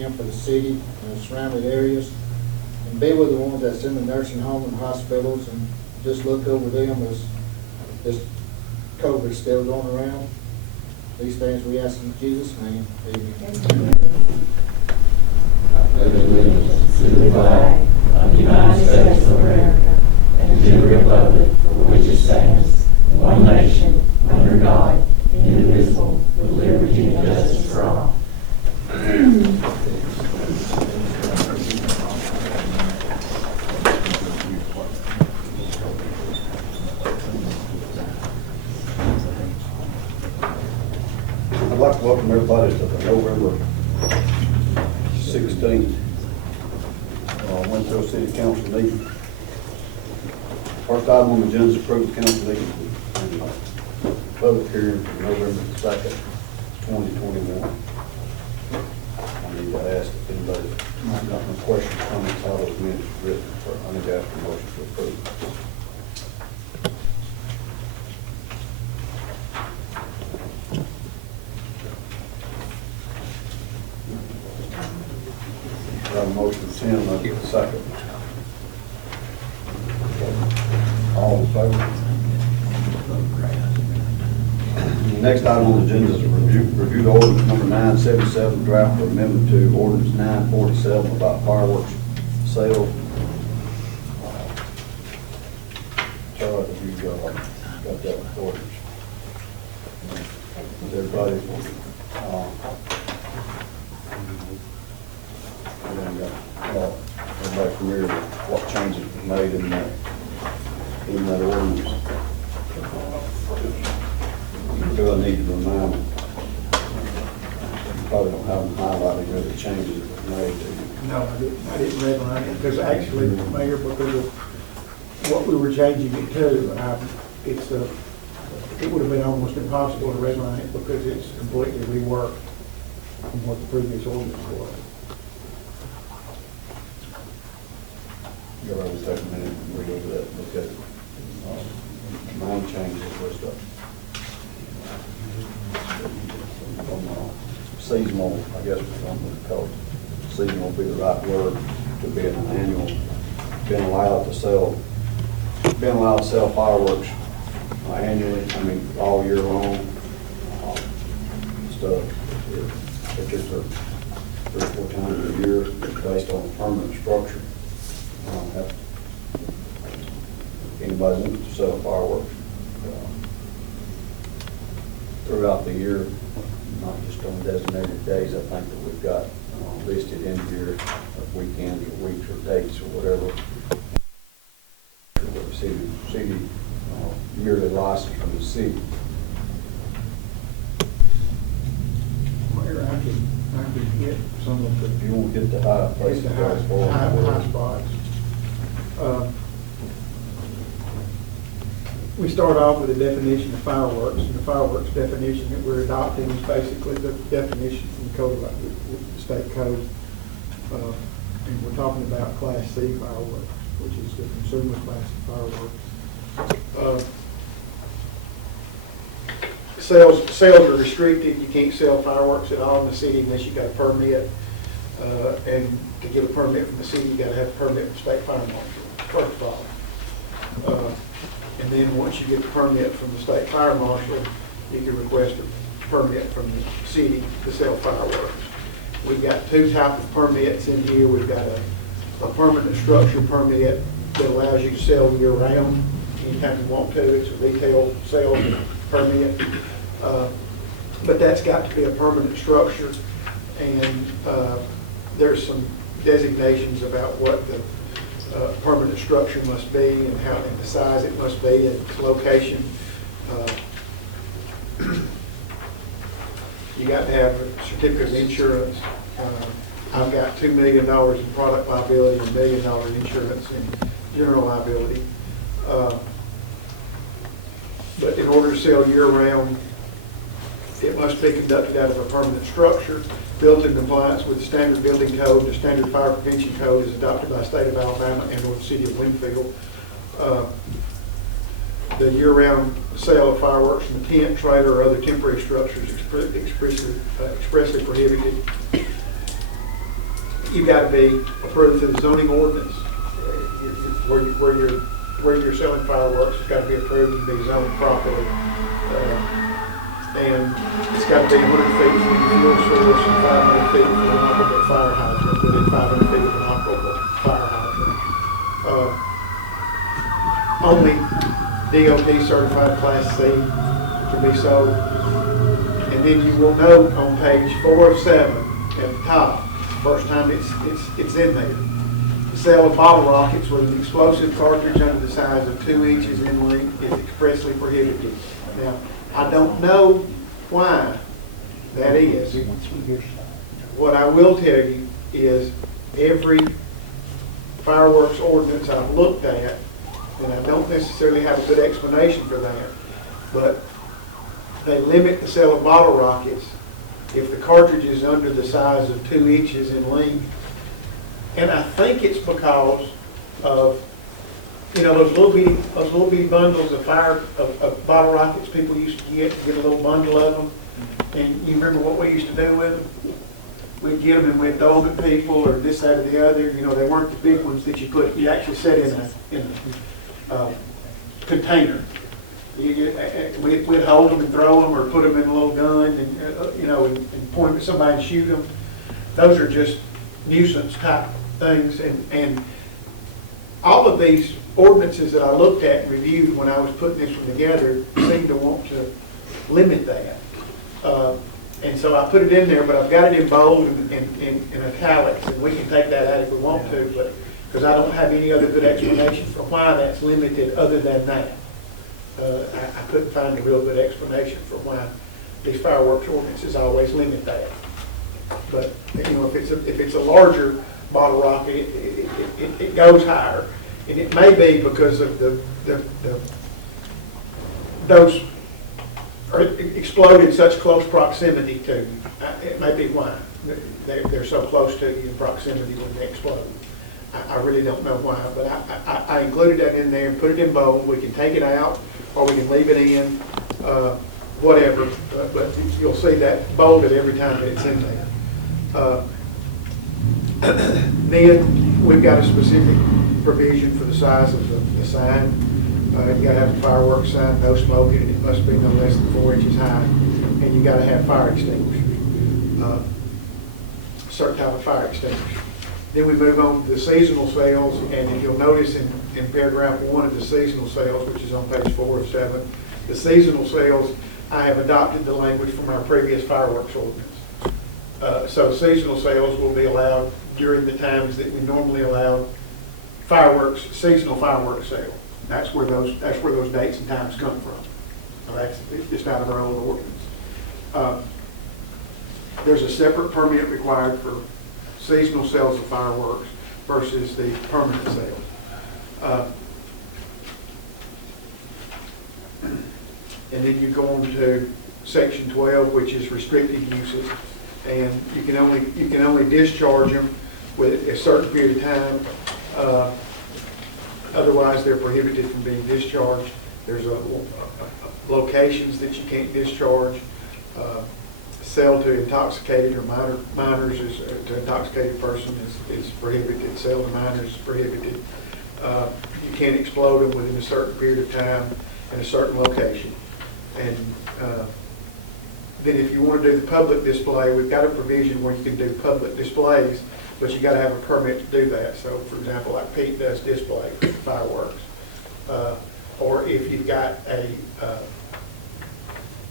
can for the city and the surrounding areas, and be with the ones that's in the nursing home and hospitals, and just look over them as this COVID's still going around. These things we ask in Jesus' name. Amen. I pledge allegiance to the flag of the United States of America and to the republic for which it stands, one nation, under God, indivisible, with liberty and justice for all. I'd like to welcome everybody to the November 16th Winfield City Council meeting. First item on the agenda is approved council meeting and public hearing for November 2nd, 2021. I need to ask if anybody got no questions, comments, how those minutes are written. I need to ask for a motion to approve. I have a motion to send, I'll get a second. All in favor? The next item on the agenda is a review ordinance number 977, draft of amendment to ordinance 947 about fireworks sales. Charlie, have you got that ordinance? Is everybody? Everybody familiar with what changes were made in that ordinance? Do I need to remind them? Probably don't have them highlighted here, the changes that were made. No, I didn't redline it, because actually, Mayor, because of what we were changing it to, it would have been almost impossible to redline it because it's completely reworked from what the previous ordinance was. Go over, take a minute and read over that, look at it. Mine changes was seasonal, I guess we're going to call it. Seasonal would be the right word, to be an annual, being allowed to sell fireworks annually, I mean, all year long. Stuff, if it's 3 or 4 times a year, based on a permanent structure. Anybody wants to sell fireworks throughout the year, not just on designated days. I think that we've got listed in here of weekends or weeks or dates or whatever. City yearly license from the city. Mayor, I could get some of the If you want to get the high places, high spots. We start off with a definition of fireworks, and the fireworks definition that we're adopting is basically the definition from the code, like the state code. And we're talking about Class C fireworks, which is the consumer class of fireworks. Sales are restricted. You can't sell fireworks at all in the city unless you've got a permit. And to get a permit from the city, you got to have a permit from state fire marshal, first of all. And then once you get the permit from the state fire marshal, you can request a permit from the city to sell fireworks. We've got 2 types of permits in here. We've got a permanent structure permit that allows you to sell year round, anytime you want to. It's a retail sales permit. But that's got to be a permanent structure, and there's some designations about what the permanent structure must be and and the size it must be and its location. You got to have a certificate of insurance. I've got $2 million in product liability and $1 million insurance and general liability. But in order to sell year-round, it must be conducted out of a permanent structure, built in compliance with the standard building code. The standard fire prevention code is adopted by the state of Alabama and or the city of Winfield. The year-round sale of fireworks from a tent, trailer, or other temporary structures expressly prohibited. you've got to be approved through the zoning ordinance. Where you're selling fireworks, it's got to be approved and be zoned properly. And it's got to be 100 feet from the fuel source and 500 feet from an operable fire hydrant, within 500 feet of an operable fire hydrant. Only DOT certified Class C can be sold. And then you will note on page 4 of 7 at the top, first time it's in there. The sale of bottle rockets with an explosive cartridge under the size of 2 inches in length is expressly prohibited. Now, I don't know why that is. What I will tell you is every fireworks ordinance I've looked at, and I don't necessarily have a good explanation for that, but they limit the sale of bottle rockets if the cartridge is under the size of 2 inches in length. And I think it's because of, those little bitty bundles of bottle rockets people used to get a little bundle of them. And you remember what we used to do with them? We'd get them and we'd throw them at people or this, that, or the other. They weren't the big ones that you actually set in a container. We'd hold them and throw them or put them in a little gun and point at somebody and shoot them. Those are just nuisance type things. And all of these ordinances that I looked at and reviewed when I was putting this one together seem to want to limit that. And so I put it in there, but I've got it in bold and in italics, and we can take that out if we want to, but because I don't have any other good explanation for why that's limited other than that. I couldn't find a real good explanation for why these fireworks ordinances always limit that. But if it's a larger bottle rocket, it goes higher, and it may be because of those are explode in such close proximity to you. It may be why they're so close to you in proximity when they explode. I really don't know why, but I included that in there and put it in bold. We can take it out or we can leave it in, whatever, but you'll see that bolded every time that it's in there. Then we've got a specific provision for the size of the sign. You gotta have a fireworks sign, no smoking, and it must be no less than 4 inches high, and you gotta have fire extinguishers, certain type of fire extinguisher. Then we move on to the seasonal sales, and if you'll notice in paragraph 1 of the seasonal sales, which is on page 4 of 7, the seasonal sales, I have adopted the language from our previous fireworks ordinance. So seasonal sales will be allowed during the times that we normally allow seasonal fireworks sales. That's where those dates and times come from. That's just out of our old ordinance. There's a separate permit required for seasonal sales of fireworks versus the permanent sales. And then you go on to section 12, which is restricted uses, and you can only discharge them with a certain period of time. Otherwise, they're prohibited from being discharged. There's locations that you can't discharge. Sell to intoxicated or minors to intoxicated person is prohibited. Sell to minors is prohibited. You can't explode them within a certain period of time in a certain location. And then if you want to do the public display, we've got a provision where you can do public displays, but you got to have a permit to do that. So, for example, like Pete does display fireworks, or if you've got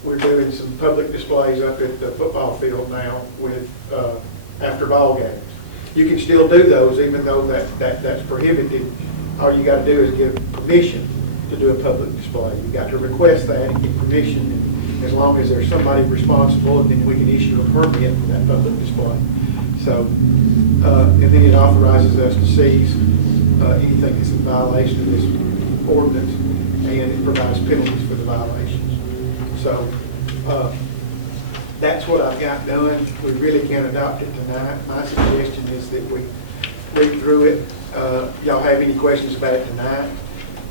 we're doing some public displays up at the football field now with after ball games. You can still do those, even though that's prohibited. All you got to do is give permission to do a public display. You got to request that and get permission. And as long as there's somebody responsible, then we can issue a permit for that public display. So, and then it authorizes us to seize anything that's in violation of this ordinance, and it provides penalties for the violations. So that's what I've got done. We really can't adopt it tonight. My suggestion is that we read through it. Y'all have any questions about it tonight?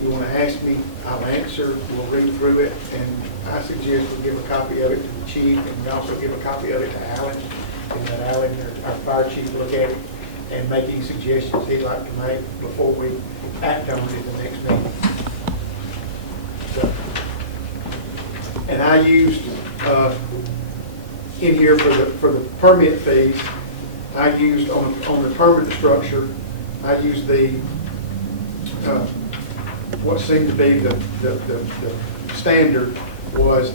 You want to ask me, I'll answer. We'll read through it, and I suggest we give a copy of it to the chief, and we also give a copy of it to Alan, and let Alan, our fire chief, look at it and make any suggestions he'd like to make before we act on it at the next meeting. So, and I used, in here for the permit fees, I used on the permanent structure, I used the, what seemed to be the standard was,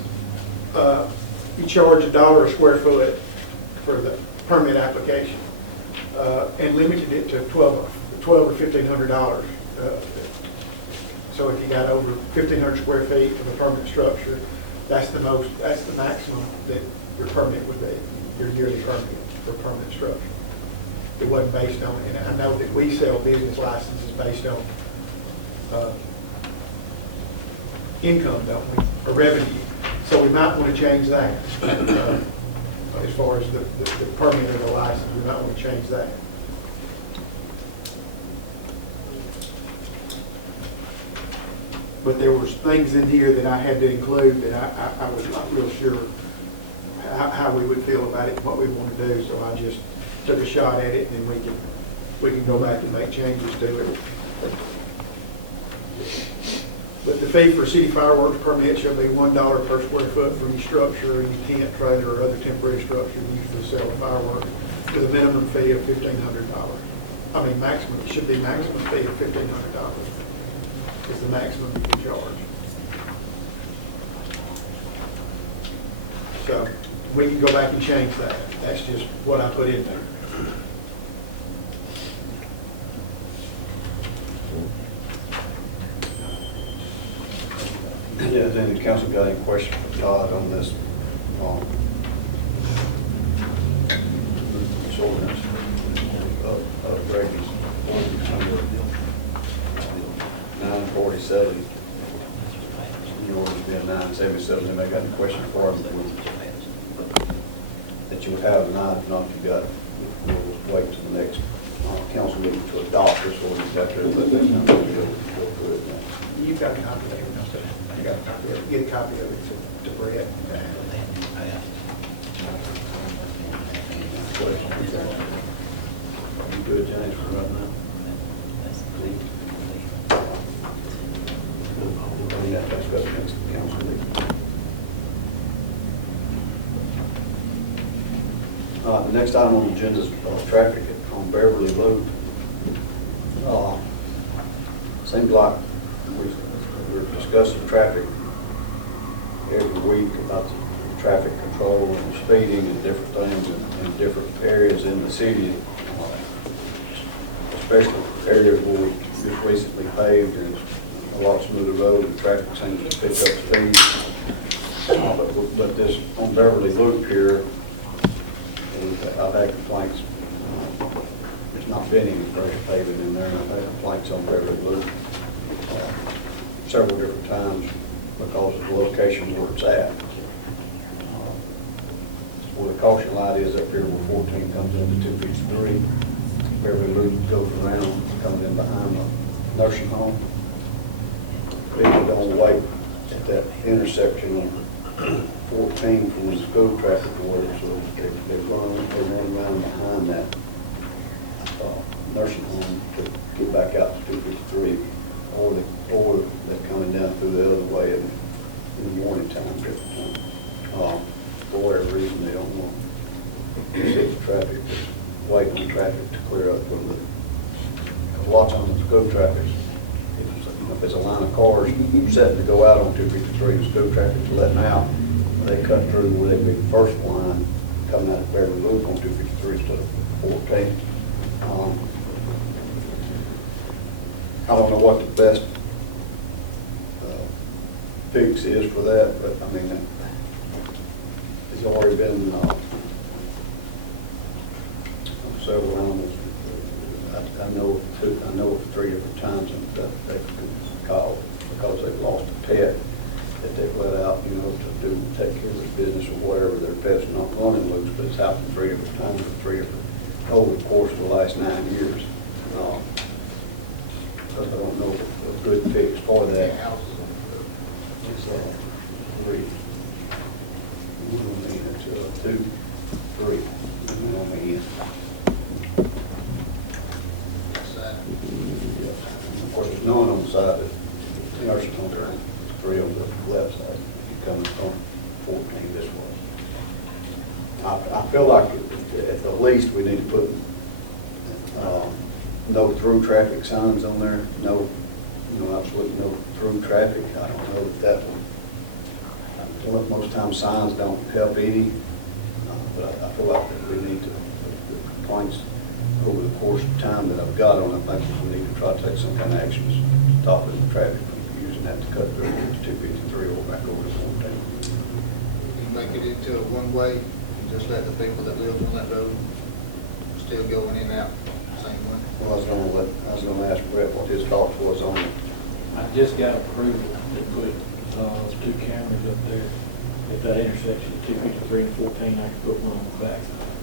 you charge $1 a square foot for the permit application, and limited it to $1,200 or $1,500. So if you got over 1,500 square feet of a permanent structure, that's the maximum that your permit would be, your yearly permit for permanent structure. It wasn't based on, and I know that we sell business licenses based on income, don't we, or revenue. So we might want to change that. As far as the permit of the license, we might want to change that. But there was things in here that I had to include that I was not real sure how we would feel about it, what we want to do. So I just took a shot at it, and then we can go back and make changes to it. But the fee for city fireworks permit shall be $1 per square foot for any structure, any tent, trailer, or other temporary structure used for the sale of fireworks, with a minimum fee of $1,500. I mean, maximum, it should be maximum fee of $1,500 is the maximum you can charge. So we can go back and change that. That's just what I put in there. Yeah, then the council got any questions for Todd on this? This ordinance of Grady's number 947. Your ordinance being 977. Anybody got any questions for him that you would have tonight? If not, you got, we'll wait till the next council meeting to adopt this ordinance after everything. We'll put it down. You've got a copy of it. I got a copy of it. Get a copy of it to Brett. You good, James, for right now? That's got the next council meeting. The next item on the agenda is traffic on Beverly Loop. Seems like we're discussing traffic every week about the traffic control and speeding and different things in different areas in the city, especially areas where we just recently paved and a lot smoother road and traffic seems to pick up speed. But this on Beverly Loop here, I've had complaints. There's not been any fresh paving in there, and I've had complaints on Beverly Loop several different times because of the location where it's at. Where the caution light is up here where 14 comes into 253. Beverly Loop goes around, coming in behind the nursing home. People don't wait at that intersection on 14 for when school traffic works, so they run around behind that nursing home to get back out to 253, or they're coming down through the other way in the morning time, different time. For whatever reason, they don't want to see the traffic, just wait on traffic to clear up from the, lots of the school traffic. If it's a line of cars setting to go out on 253 and school traffic's letting out, they cut through where they'd be the first line coming out of Beverly Loop on 253 instead of 14. I don't know what the best fix is for that, but I mean, it's already been several animals. I know of 3 different times that they've called because they've lost a pet that they've let out, to take care of their business or whatever. Their pet's not running loose, but it's happened 3 different times with 3 different over the course of the last 9 years. I don't know a good fix for that. It's 3. 2, 3. none on the side of the nursing home, there are 3 on the left side. You come from 14 this way. I feel like at the least we need to put no through traffic signs on there, no, absolutely no through traffic. I don't know if that will, most times signs don't help any, but I feel like that we need to, the complaints over the course of time that I've got on it, I think we need to try to take some kind of actions to stop the traffic from using that to cut through to 253 or back over to 14. You make it into a one-way, and just let the people that live on that road still going in and out same way. Well, I was gonna ask Brett what his thoughts was on it. I just got approval to put 2 cameras up there at that intersection of 253 and 14. I can put one on the back side,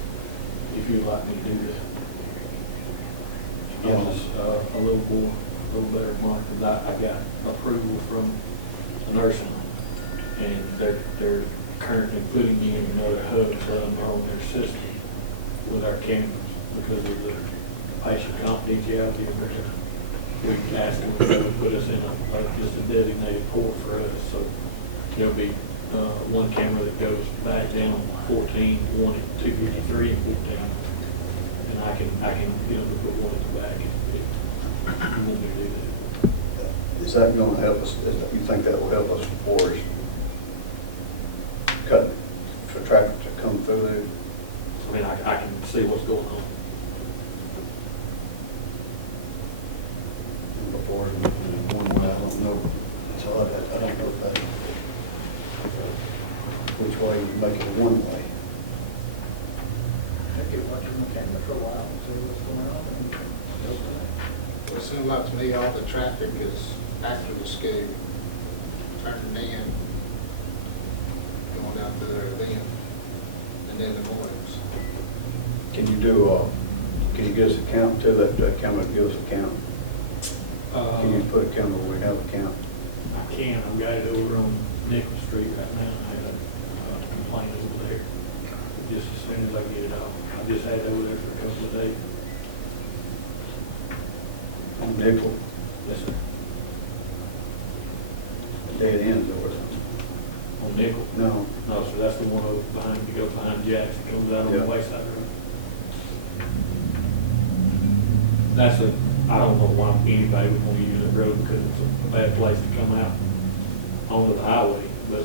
if you'd like me to do that. Gives us a little better mark, because I got approval from the nursing home, and they're currently putting in another hub on their system with our cameras because of the patient confidentiality of theirs. We asked them to put us in just a designated port for us, so there'll be one camera that goes back down 14, one at 253 and 14. And I can get them to put one at the back if you want me to do that. Is that gonna help us, you think that will help us for us cut for traffic to come through there? I mean, I can see what's going on. Before, one way, I don't know, so I don't know if that, which way you make it a one way. I get watching the camera for a while and see what's going on. Well, it seems like to me all the traffic is after the school, turning in, going out to their event, and then the mornings. Can you do, can you give us a count too, that camera give us a count? Can you put a camera where we have a count? I can. I've got it over on Nickel Street right now. I had a complaint over there. Just as soon as I get it off. I just had it over there for a couple of days. On Nickel, Yes, sir. dead ends over there. On Nickel? No, No, sir. That's the one over behind, you go behind Jack's. It comes out on Yeah. the wayside road. That's I don't know why anybody would want to use that road because it's a bad place to come out onto the highway, but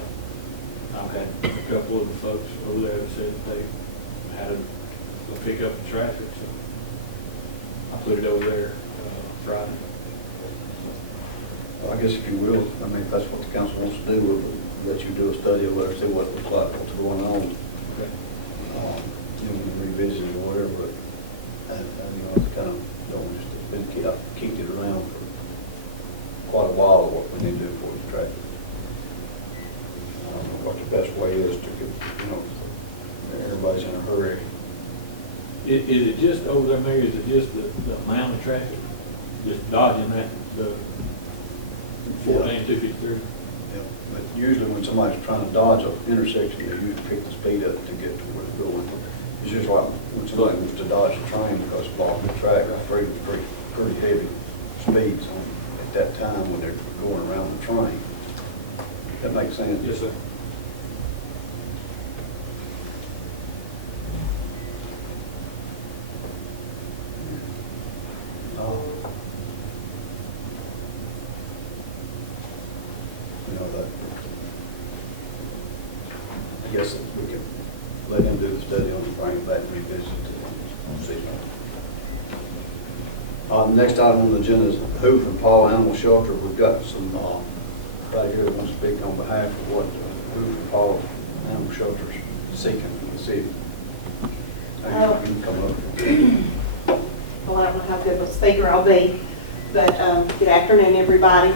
I've had a couple of the folks over there that said that they had to pick up the traffic, so I put it over there Friday. well, I guess if you will, I mean, if that's what the council wants to do, we'll let you do a study over there, see what it looks like, what's going on. Okay. You know, revisit it or whatever, but, it's kind of, just been kicked it around for quite a while of what we need to do for the traffic. I don't know what the best way is to get, everybody's in a hurry. Is it just over there, Mary, is it just the amount of traffic, just dodging that, the 14, 253? Yeah, but usually when somebody's trying to dodge an intersection, they usually pick the speed up to get to where they're going. It's just like when somebody wants to dodge a train because it's blocking the track, pretty heavy speeds at that time when they're going around the train. That makes sense? Yes, sir. That, I guess we could let him do the study on it, bring it back and revisit it. See. Next item on the agenda is Hoof and Paul Animal Shelter. We've got some right here that want to speak on behalf of what Hoof and Paul Animal Shelter is seeking from the city. You can come up. Well, I don't know how good of a speaker I'll be, but good afternoon, everybody.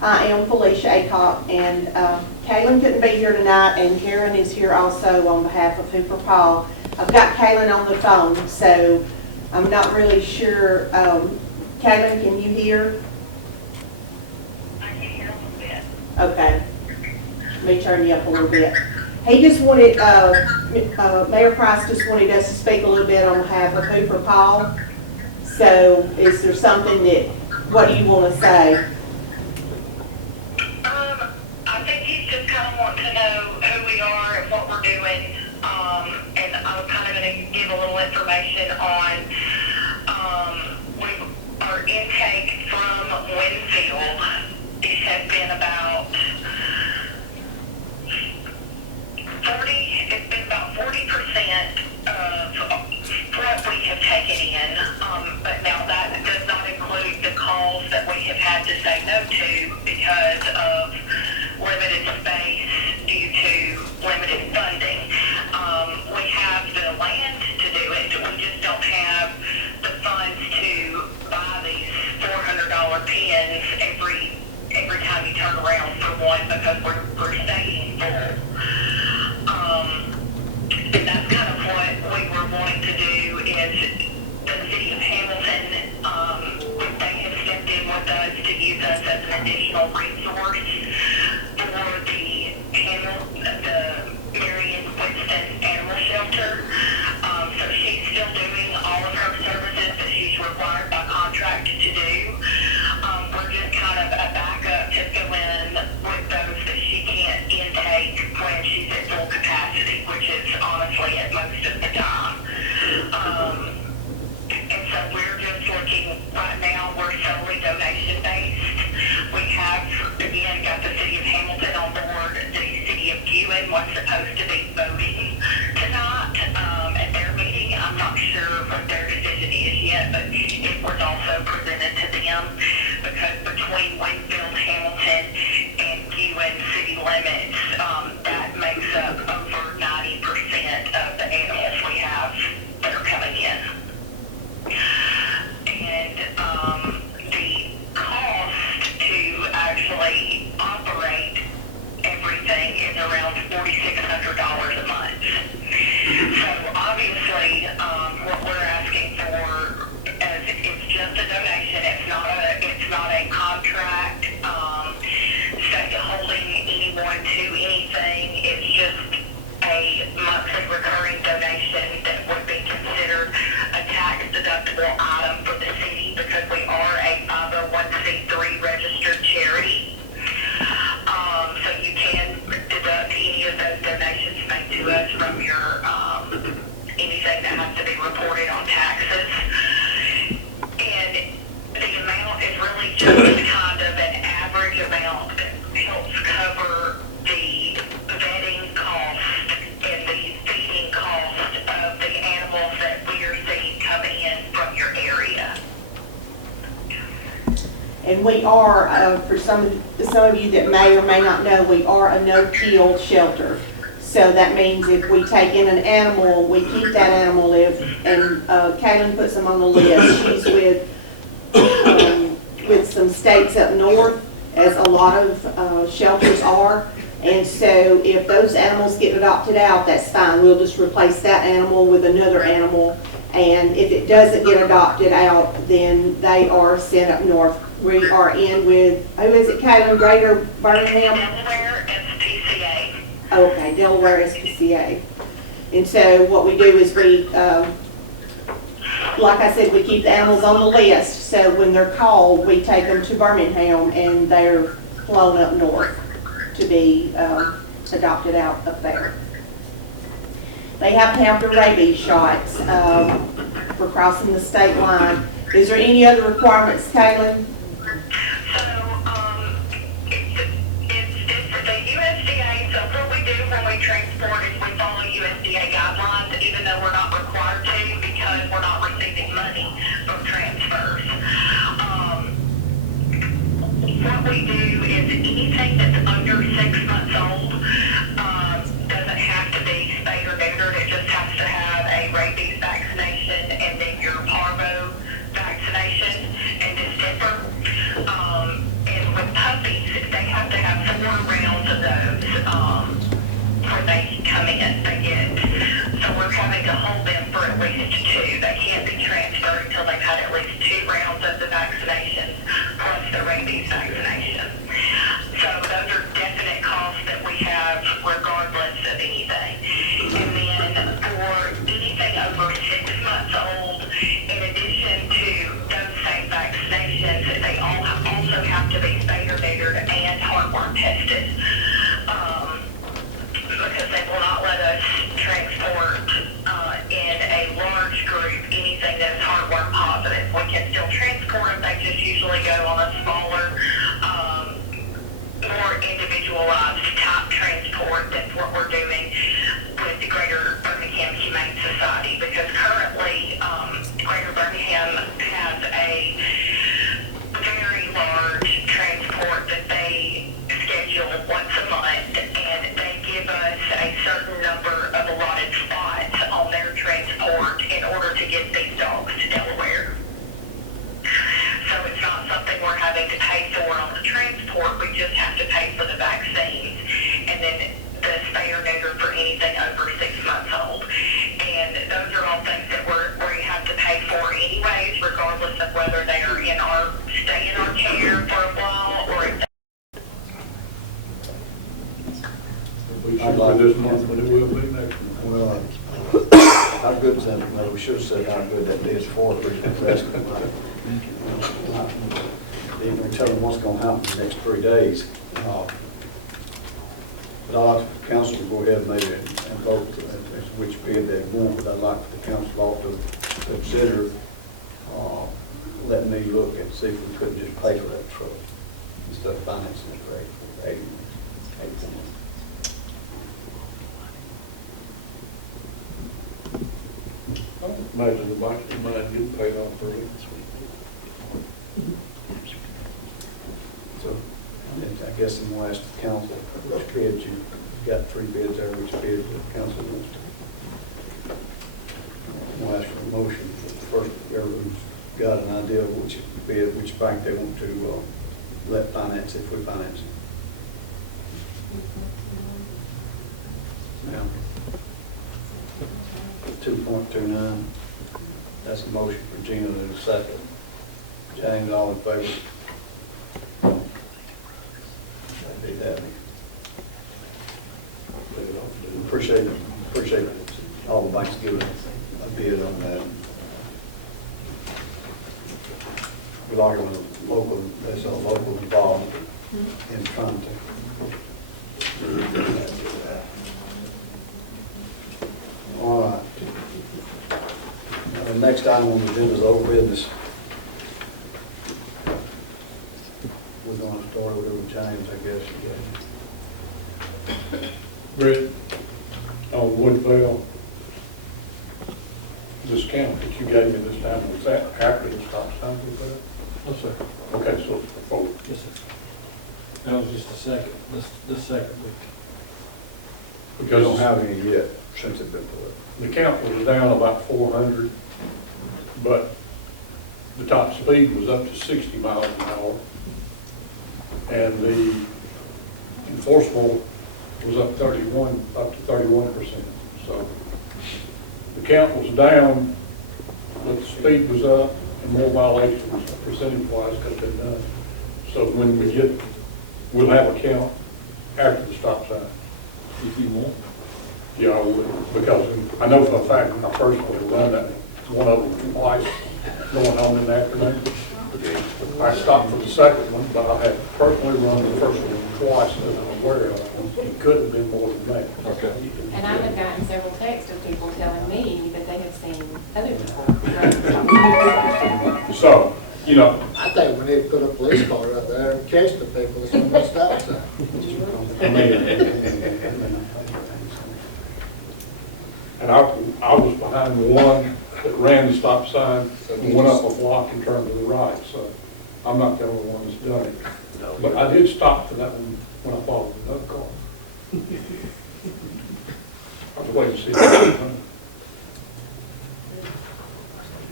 I am Felicia Acock, and Kaylin couldn't be here tonight, and Karen is here also on behalf of Hooper Paul. I've got Kaylin on the phone, so I'm not really sure. Kaylin, can you hear? I can hear a little bit. Okay. Let me turn you up a little bit. He just wanted, Mayor Price just wanted us to speak a little bit on behalf of Hooper Paul. So is there something that what do you want to say? I think he's just kind of wanting to know who we are and what we're doing. And I'm kind of going to give a little information on our intake from Winfield. It has been about 40% of what we have taken in. But now that does not include the calls that we have had to say no to because of limited space due to limited funding. We have the land to do it. We just don't have the funds to buy these $400 pins every time you turn around for one because we're staying full. And that's kind of what we were wanting to do is the city of Hamilton, they have stepped in with us to use us as an additional resource for the Marion Winston Animal Shelter. So she's still doing all of her services that she's required by contract to do. We're just kind of a backup to fill in with those that she can't intake when she's at full capacity, which is honestly at most of the time. And so we're just looking, right now we're solely donation based. We have, again, got the city of Hamilton on board. The city of Ewan was supposed to be voting tonight at their meeting. I'm not sure what their decision is yet, but it was also presented to them because between Winfield, Hamilton, and Ewan city limits, that makes up over 90% of the animals we have that are coming in. And the cost to actually operate everything is around $4,600 a month. So obviously, what we're asking for it's just a donation. It's not a contract. Holding anyone to anything. It's just a monthly recurring donation that would be considered a tax-deductible item for the city because we are a 501c3 registered charity. So you can deduct any of those donations made to us from your anything that has to be reported on taxes. And the amount is really just kind of an average amount that helps cover the vetting cost and the feeding cost of the animals that we are seeing coming in from your area. And we are, for some of you that may or may not know, we are a no-kill shelter. So that means if we take in an animal, we keep that animal and Kaylin puts them on the list. She's with some states up north, as a lot of shelters are. And so if those animals get adopted out, that's fine. We'll just replace that animal with another animal. And if it doesn't get adopted out, then they are sent up north. We are in with, who is it, Kaylin, Greater Birmingham? Delaware SPCA. Okay, Delaware SPCA. And so what we do is we, like I said, we keep the animals on the list. So when they're called, we take them to Birmingham and they're flown up north to be adopted out up there. They have to have the rabies shots for crossing the state line. Is there any other requirements, Kaylin? So, it's the USDA, so what we do when we transport is we follow USDA guidelines, even though we're not required to because we're not receiving money from transfers. What we do is anything that's under 6 months old doesn't have to be spayed or neutered. It just has to have a rabies vaccination and then your parvo vaccination and distemper. And with puppies, they have to have 4 rounds of those when they come in. So we're having to hold them for at least 2. They can't be should have said how good that is for us. Even tell them what's gonna happen the next 3 days. But I'd like the council to go ahead maybe and vote as which bid they want, but I'd like the council all to consider, letting me look and see if we couldn't just pay for that truck instead of financing it for 80. Imagine the bunch of money getting paid off early. So, I guess in the last council, which bid you got 3 bids there, which bid the council wants to. We'll ask for a motion. First, everyone's got an idea of which bid, which bank they want to let finance if we finance it. Now, 2.29, that's a motion for Gina to do second. James, all in favor? That'd be that. Appreciate all the banks giving a bid on that. We like it when local, there's a local involved in trying to. All right. The next item on the agenda is old business. We're going to start with James, I guess. Brett, on Woodville, this count that you gave me this time, was that after the stop sign was there? No, sir. Okay, so before. Yes, sir. That was just the second week. We don't have any yet since it's been put. The count was down about 400, but the top speed was up to 60 miles an hour. And the enforceable was up to 31%. So the count was down, but the speed was up, and more violations percentage-wise could have been done. So when we'll have a count after the stop sign. If you want. Yeah, I would, because I know for a fact, I personally run that one of them twice going home in the afternoon. I stopped for the second one, but I had personally run the first one twice that I'm aware of. It could have been more than that. Okay. And I have gotten several texts of people telling me that they have seen other people. So, you know, I think we need to put a police car out there and catch the people that's on the stop sign. and I was behind one that ran the stop sign and went up a block and turned to the right, so I'm not the only one that's done it. But I did stop for that one when I followed another car. I was waiting to see that.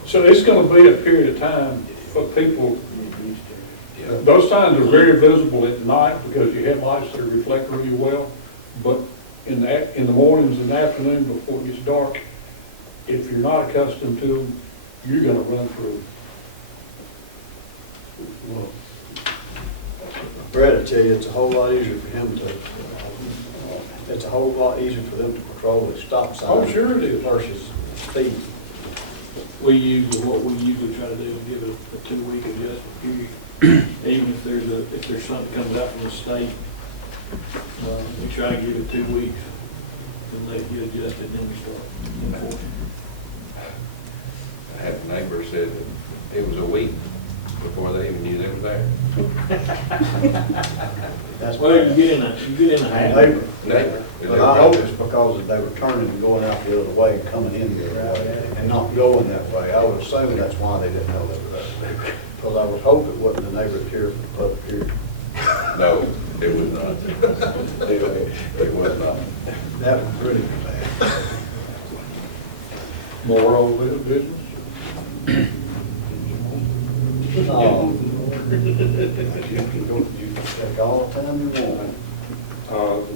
So it's going to be a period of time for people. Those signs are very visible at night because your headlights that reflect really well. But in the mornings and afternoon before it gets dark, if you're not accustomed to them, you're going to run through. Well, Brett, I tell you, it's a whole lot easier for him to, it's a whole lot easier for them to control the stop sign. Oh, sure it is. Versus speed. What we usually try to do is give it a 2-week adjustment period. Even if there's something comes out from the state, we try to give it 2 weeks and let it get adjusted, then we start enforcing. I had a neighbor said that it was a week before they even knew they were there. That's Well, you get in a habit. Neighbor. But I hope it's because they were turning and going out the other way and coming in the other way and not going that way. I would assume that's why they didn't know they were there. Because I would hope it wasn't the neighbor here from the public here. No, it was not. It was not. That was really bad. More old business. No. You can take all the time you want.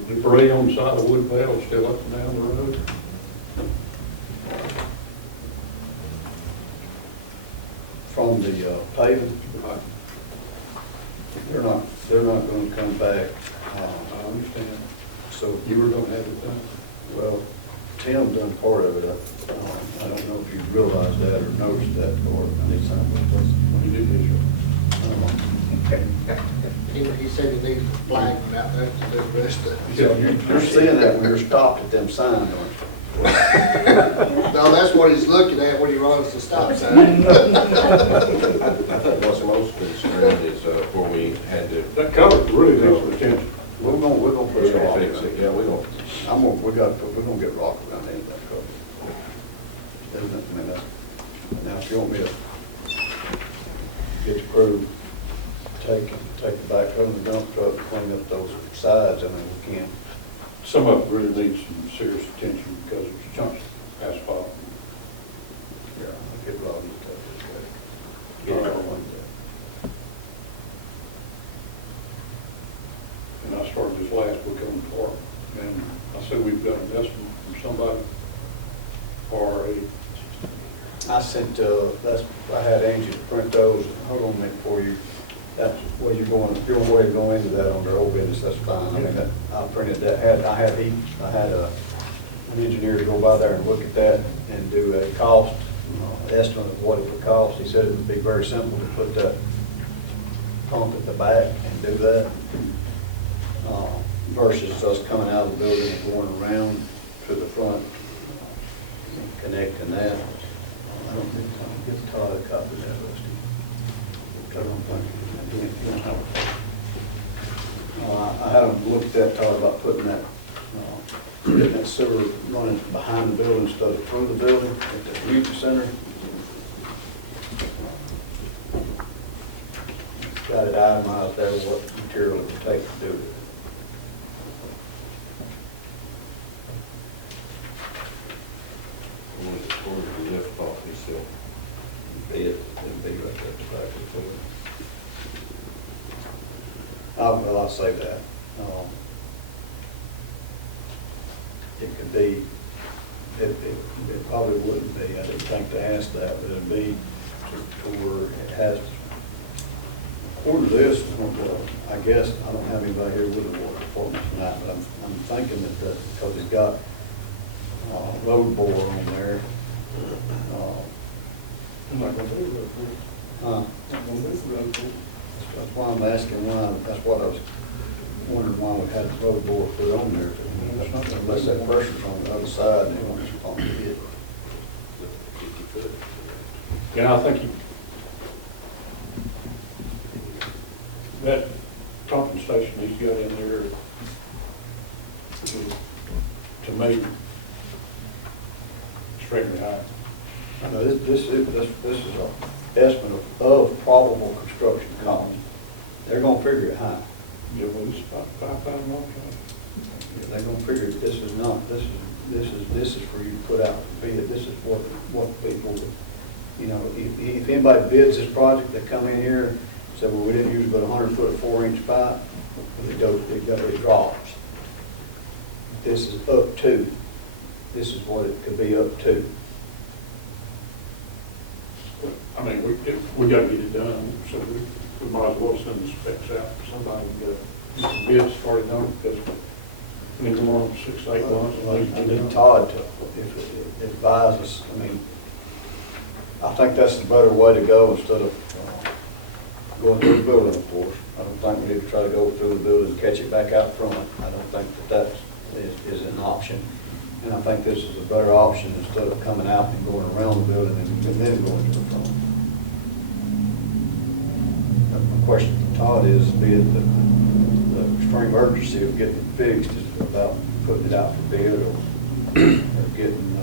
The debris on the side of Woodvale is still up and down the road. From the paving, they're not going to come back. I understand. So, You were going to have it done. well, Tim done part of it. I don't know if you realized that or noticed that, or anytime. You did this, He said he needs a flag one out there to do the rest of it. You're seeing that when you're stopped at them signs, aren't you? No, that's what he's looking at when he runs the stop sign. I think what's most concerned is where we had to. That cover really needs some attention. We're gonna put We're some rock gonna fix around it, it. yeah, we're gonna. We're gonna get rock around the end of that cover. Isn't it? I mean, now, if you want me to get the crew, take the back of the dump truck, clean up those sides, I mean, we can. Some of it really needs some serious attention because it's chunks of asphalt. Yeah, I'll get Rodney to take this. Get it all in there. And I started this last book on the park, and I said we've got an estimate from somebody for a, I sent, I had Angie to print those. Hold on a minute for you. That's where you're going, if you're going to go into that on their old business, that's fine. I mean, I printed that, I had an engineer to go by there and look at that and do a cost, estimate of what it would cost. He said it would be very simple to put that pump at the back and do that, versus us coming out of the building and going around to the front, connecting that. I don't think, get Todd a copy of that, Rusty. I don't think. I haven't looked at that, Todd, about putting that, getting that sewer running behind the building instead of through the building at the community center. Got it itemized there, what material it would take to do it. Towards the lift off, he said, bed, and be right there at the back of the building. Well, I'll say that. It could be, it probably wouldn't be, I didn't think to ask that, but it'd be to where it has, according to this, I guess, I don't have anybody here with the water department tonight, but I'm thinking that, because it's got road bore on there. I'm not going to do that for you. uh, That's why I'm asking why, that's what I was wondering why we had the road bore put on there. Unless that pressure's on the other side and it wants to pump it. 50 foot. Yeah, I think that pumping station he's got in there, to me, extremely high. Now, this is an estimate of probable construction cost. They're gonna figure it high. Yeah, well, it's about $5,000. They're gonna figure it, this is for you to put out for bid. This is what people, you know, if anybody bids this project, they come in here and say, well, we didn't use but 100 foot of 4-inch pipe, it drops. This is up to. This is what it could be up to. I mean, we got to get it done, so we might as well send the specs out for somebody to get some bids started on it, because we need to go on 6 to 8 months. I need Todd to advise us. I mean, I think that's the better way to go instead of going through the building, of course. I don't think we need to try to go through the building and catch it back out front. I don't think that is an option. And I think this is a better option instead of coming out and going around the building and then going to the front. My question to Todd is, be it the extreme urgency of getting it fixed is about putting it out for bid or getting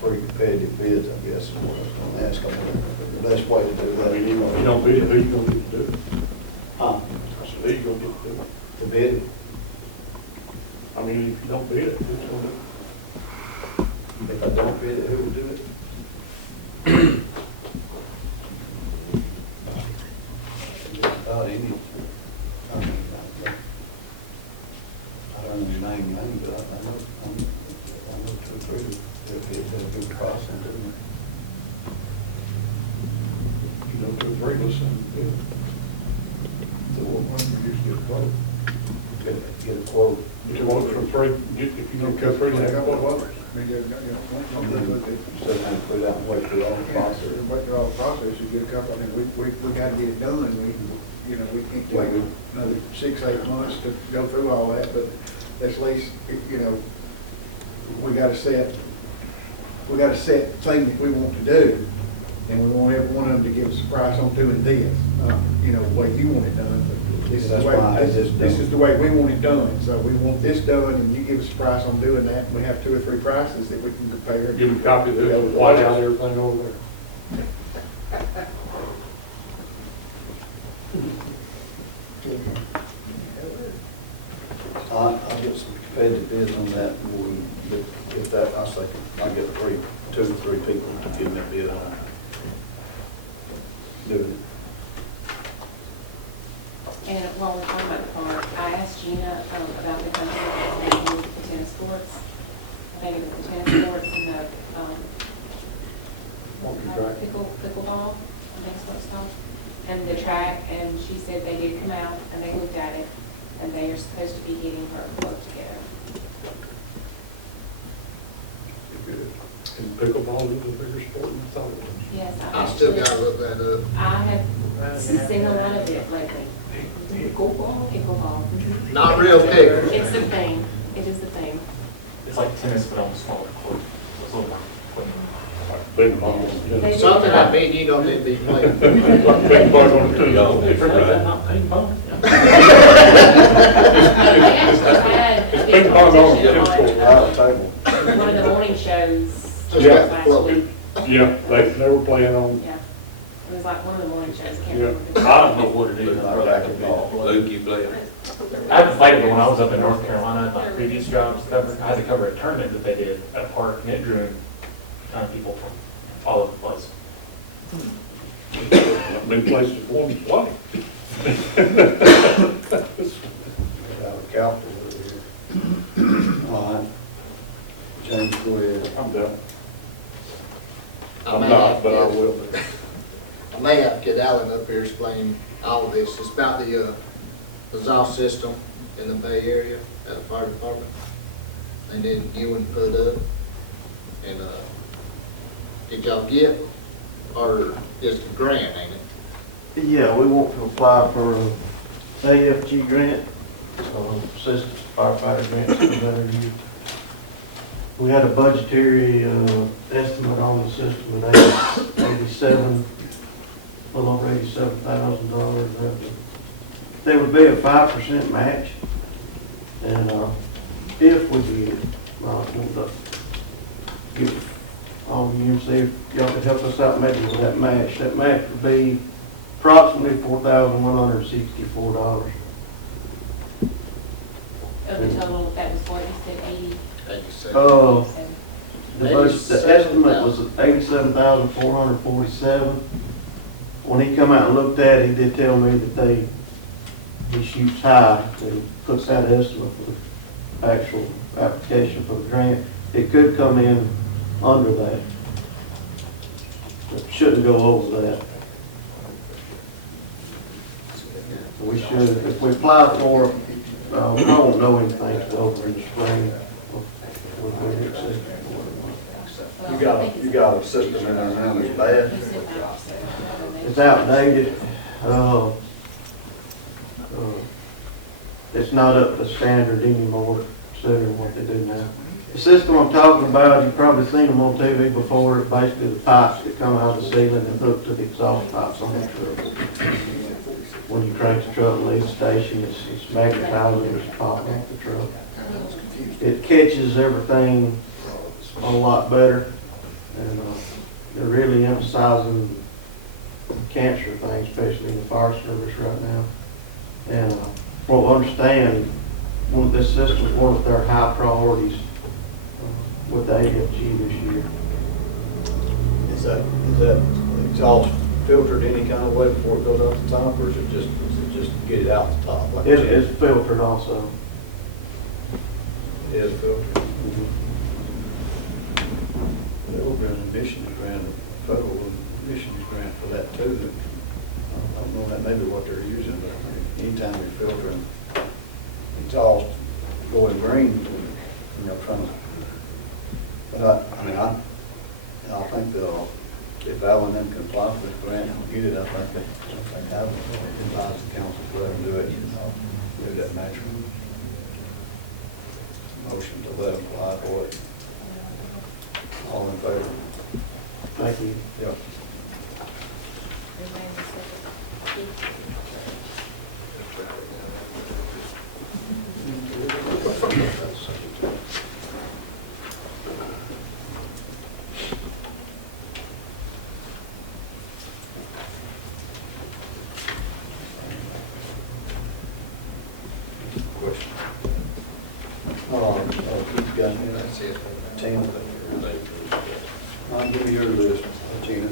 pretty competitive bids, I guess, is what I was going to ask him. The best way to do I that. mean, if you don't bid it, who you going to get to do it? Huh? I said, who you going to get to do it? To bid it? I mean, if you don't bid it, who's going to do it? If I don't bid it, who will do it? Any, I mean, I don't know his name, but I know 2 or 3 if it's a good price and do it. You know, 2 or 3, let's send them a bid. So what one produce get a quote? get a quote. If you want from three, if you don't go three, then Couple of go. others. I mean, And then sit down and put it out and wait through all the process. Wait through all the process, you get a couple, I mean, we gotta get it done, we can't wait another 6, 8 months to go through all that, but at least, we gotta set things that we want to do, and we want every one of them to give us a price on doing this, the way you want it done, but this is the That's way, why I just this don't- is the way we want it done, so we want this done, and you give us a price on doing that, and we have 2 or 3 prices that we can compare. Give them a copy of the white out, everything over there. I'll get some competitive bids on that, and if that, I say, I'll get 2 or 3 people to give me a bid on doing it. And while we're talking about the park, I asked Gina about the country club, the tennis courts. I think it was the tennis courts and the pickleball, I think is what it's called, and the track, and she said they did come out and they looked at it, and they are supposed to be getting her quote together. And pickleball is a bigger sport than I thought it was. Yes, I still actually- gotta look that up. I have seen a lot of it lately. Pickleball? Pickleball. Not real big. It's the thing. It is the thing. It's like tennis, but on a smaller court. It's a little more equipment. Big ball. They- Something that me and you don't need to be playing. Big ball on the Y'all tennis. different, is that not ping pong? They actually had a big Ping pong on the competition tennis court. on Table. one of the morning shows Just Yeah. got last floppy. week. Yeah, they were playing on, Yeah. It was like one of the morning shows. I can't Yeah. remember. I don't know what it is. Luke, you play it? I haven't played it, but when I was up in North Carolina, my previous jobs, I had to cover a tournament that they did at a park, and it drew in kind of people from all over the place. big places for them to play. Out of Calvert over here. All right. James, go ahead. I'm done. I I'm may not, have but I to will. get- I may have to get Alan up here explaining all of this. It's about the exhaust system in the Bay Area at the fire department. And then you and put up. And, did y'all get, or is the grant, ain't it? Yeah, we want to apply for a AFG grant, Assistant Firefighter Grant for another year. We had a budgetary estimate on the system of 87, a little over $87,000. There would be a 5% match, and if we did, I want to give all of you and see if y'all could help us out maybe with that match. That match would be approximately $4,164. Of the total, that was what you said, 80. 87. The estimate was $87,447. When he come out and looked at it, he did tell me that he shoots high, that he puts that estimate for the actual application for the grant. It could come in under that. It shouldn't go over that. We should, if we apply for it, we won't know anything till over in the spring. You got a system in there now that's bad. It's outdated. It's not up to standard anymore, considering what they do now. The system I'm talking about, you've probably seen them on TV before. It's basically the pipes that come out of the ceiling and hook to the exhaust pipes on the truck. When you crank the truck and leave the station, it's magnetized and it's popping off the truck. It catches everything a lot better, and they're really emphasizing the cancer thing, especially in the fire service right now. And from what I understand, this system is one of their high priorities with the AFG this year. Is that exhaust filtered any kind of way before it goes out the top, or is it just get it out the top? Like It is filtered also. It is filtered. There will be an emissions grant, a federal emissions grant for that too. I don't know, that may be what they're using, but anytime you're filtering exhaust going green, you know, trying to. But I think they'll, if Al and them can apply for this grant and get it, I think I would advise the council to let them do it, and I'll do that naturally. Motion to let them apply for it. All in favor? Thank you. Yep. Question. Keith got it. That's it. Tina. I'll give you your list, Tina.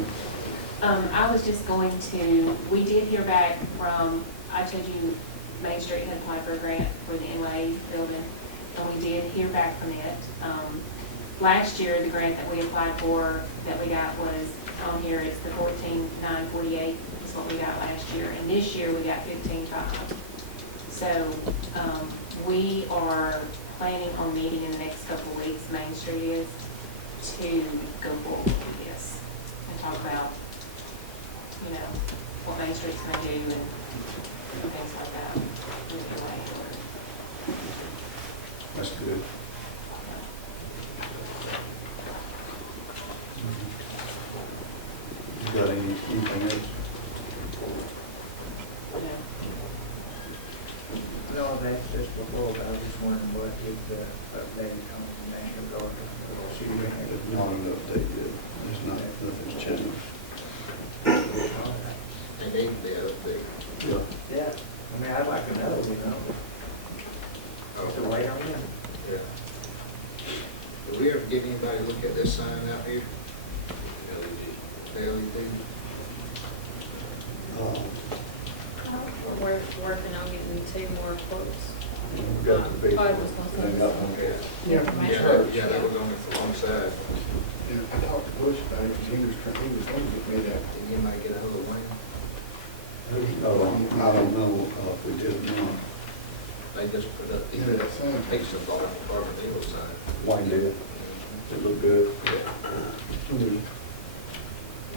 I was just going to, we did hear back from, I told you Main Street had applied for a grant for the NYA building, and we did hear back from it. Last year, the grant that we applied for, that we got was on here, it's the 14,948 is what we got last year, and this year we got 15,500. So, we are planning on meeting in the next couple of weeks, Main Street is, to go forward with this and talk about, you know, what Main Street's gonna do and things like that. Move your way. That's good. You got anything else? No, that's just before, but I was just wondering what is the updated on the National Guard. There's not an update yet. There's not, nothing's changed. They need to be updated. Yeah. Yeah, I mean, I'd like to know, you know, to wait on them. Yeah. Did we ever get anybody to look at this sign out here? LED. We're working on getting 2 more quotes. We got the big. Todd was gonna send They got us one. Yeah, they were going alongside. Yeah, I talked to Bush about it, because he was going to get me that. Did anybody get a hold of Wayne? I don't know if we did or not. They just put up the Yeah, that sign. piece of ball apartment deal sign. Wayne did. It looked good. Yeah.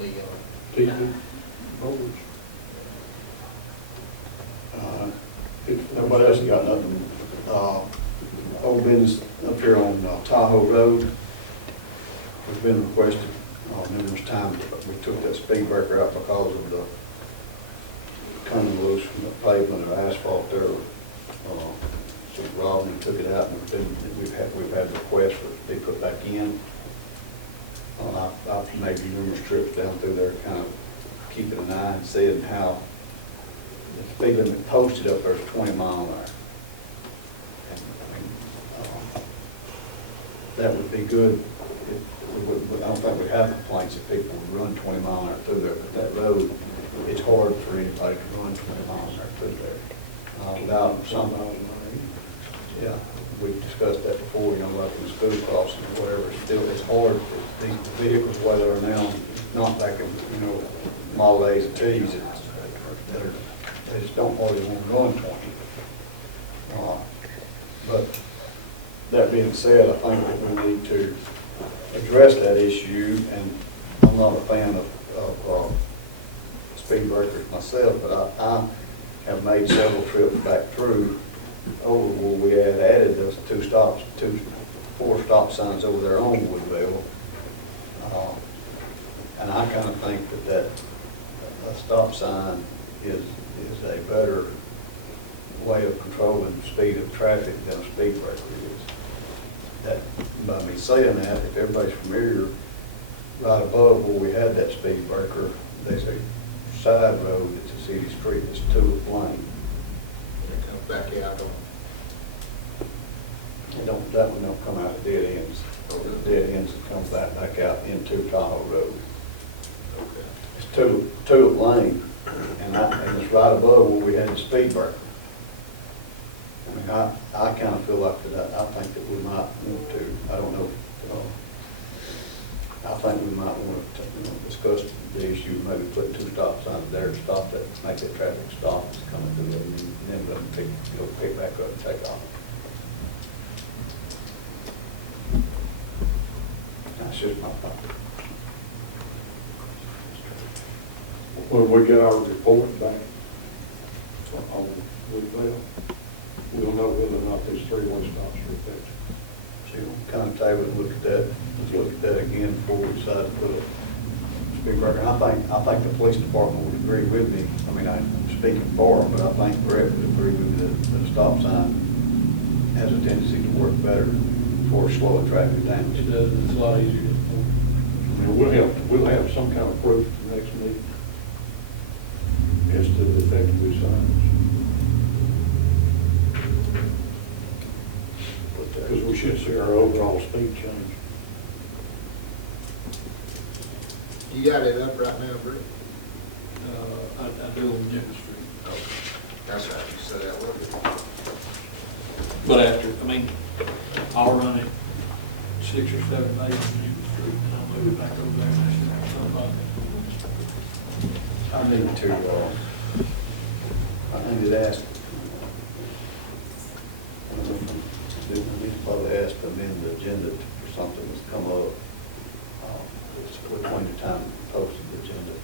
Leon. TV, boards. Nobody else got nothing. Old business up here on Tahoe Road. It's been requested numerous times, but we took that speed breaker out because of the coming loose from the pavement or asphalt there. So Rodney took it out, and we've had requests for it to be put back in. I've made numerous trips down through there, kind of keeping an eye and seeing how the speed limit posted up there is 20 miles an hour. And, that would be good. I don't think we have complaints if people would run 20 miles an hour through there, but that road, it's hard for anybody to run 20 miles an hour through there without some. Yeah, we've discussed that before, you know, like in the school crossing or whatever. Still, it's hard. These vehicles, the way they are now, not back in, you know, Model A's and T's, they just don't hardly want to run 20. But that being said, I think that we need to address that issue, and I'm not a fan of speed breakers myself, but I have made several trips back through over where we had added those 4 stop signs over there on Woodville. And I kind of think that a stop sign is a better way of controlling the speed of traffic than a speed breaker is. That, by me saying that, if everybody's familiar, right above where we had that speed breaker, there's a side road that's a city street that's 2 lane. It comes back out on. That one don't come out of dead ends. The dead ends that come back out into Tahoe Road. Okay. It's two lane, and it's right above where we had the speed breaker. I mean, I kind of feel like that, I think that we might want to, I don't know, I think we might want to, discuss the issue, maybe put 2 stop signs there to stop that, make that traffic stop that's coming through there, and then let them pick back up and take off. That's just my thought. When we get our report back on Winfield, we'll know whether or not these 3 one-stops are effective. So we'll kind of table and look at that, let's look at that again before we decide to put a speed breaker. And I think the police department would agree with me. I mean, I'm speaking for them, but I think Brett would agree with me that a stop sign has a tendency to work better for slowing traffic down. It does, it's a lot easier to enforce. I mean, we'll have some kind of proof at the next meeting as to the effect of these signs. Because we should see our overall speed change. You got it up right now, Brett? I do on Jim Street. Okay. That's right, you said that was But after, I mean, I'll run it 6 or 7 days on Jim Street, and I'll move it back over there and that's something. I need to, I need to ask, I need to probably ask to amend the agenda for something that's come up. It's between the time we posted the agenda,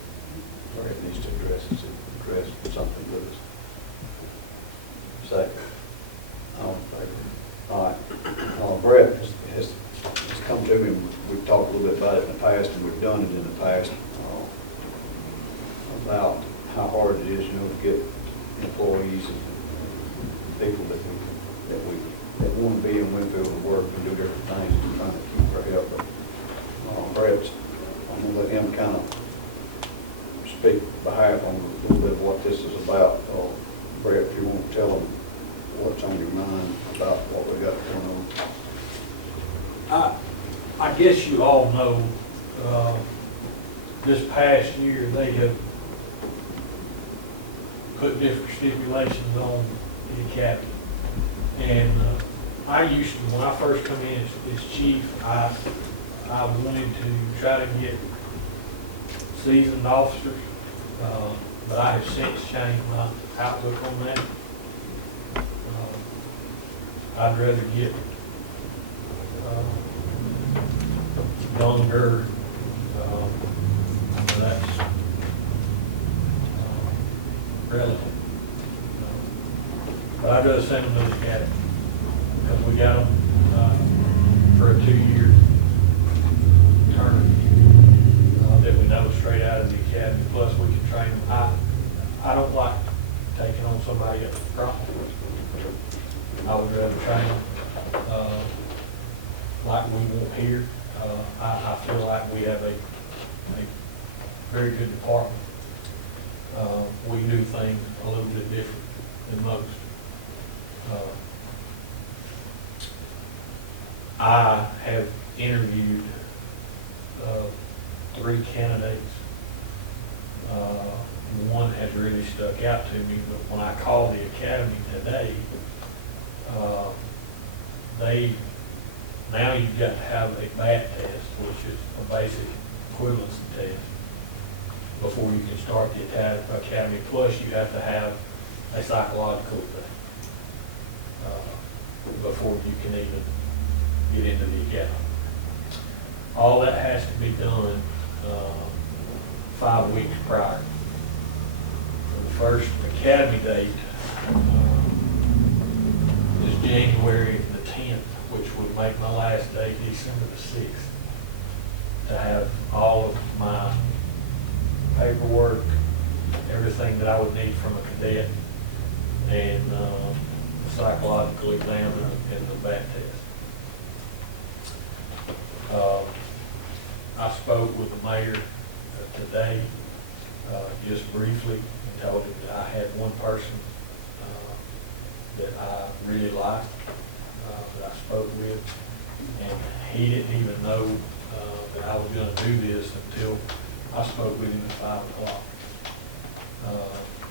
or it needs to address something with us. Second. All in favor? All right. Brett has come to me, we've talked a little bit about it in the past, and we've done it in the past, about how hard it is, to get employees and people that want to be in Winfield and work and do different things and trying to keep our health. But Brett's, I'm going to let him kind of speak behalf on a little bit of what this is about. Brett, if you want to tell them what's on your mind about what we got going on. I guess you all know, this past year, they have put different stipulations on the academy. And I used to, when I first come in as chief, I wanted to try to get seasoned officers, but I have since changed my outlook on that. I'd rather get younger, that's relative. But I'd rather send them to the academy, because we got them for a 2-year term that we know straight out of the academy, plus we can train them. I don't like taking on somebody else's problem. I would rather train them like we want here. I feel like we have a very good department. We do things a little bit different than most. I have interviewed 3 candidates. One has really stuck out to me, but when I called the academy today, now you've got to have a BAT test, which is a basic equivalency test, before you can start the academy. Plus, you have to have a psychological thing before you can even get into the academy. All that has to be done 5 weeks prior. So the first academy date is January the 10th, which would make my last day December the 6th, to have all of my paperwork, everything that I would need from a cadet, and the psychological exam and the BAT test. I spoke with the mayor today, just briefly, and told him that I had one person that I really liked, that I spoke with, and he didn't even know that I was going to do this until I spoke with him at 5 o'clock.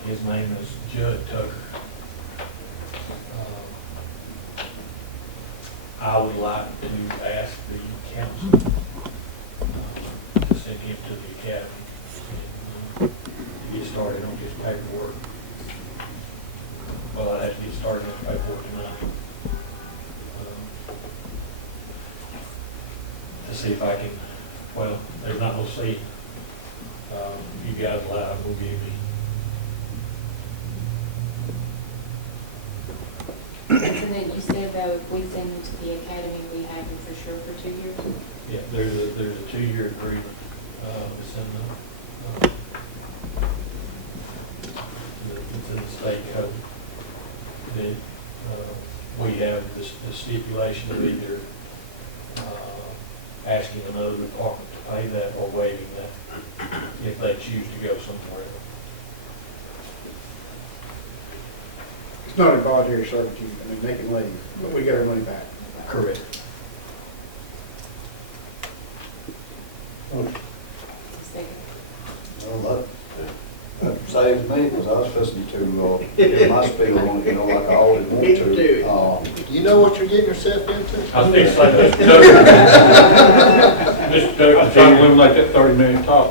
His name is Judd Tucker. I would like to ask the council sent him to the academy to get started on his paperwork. Well, I have to get started on the paperwork tonight. To see if I can, well, they're not gonna see, you guys live will give me. And then you said though, if we send him to the academy, we have him for sure for 2 years? Yeah, there's a 2-year agreement, it's in it's in the state code. That, we have this stipulation of either, asking another department to pay that or waiving that if they choose to go somewhere else. It's not a voluntary servitude, I mean, they can leave, but we get our money back. Correct. Well, that saves me, because I was listening to, get my spiel on it, like I always want Me to. too. You know what you're getting yourself into? I was thinking like that. Mr. Doug, I'm trying to eliminate that 30 minute talk.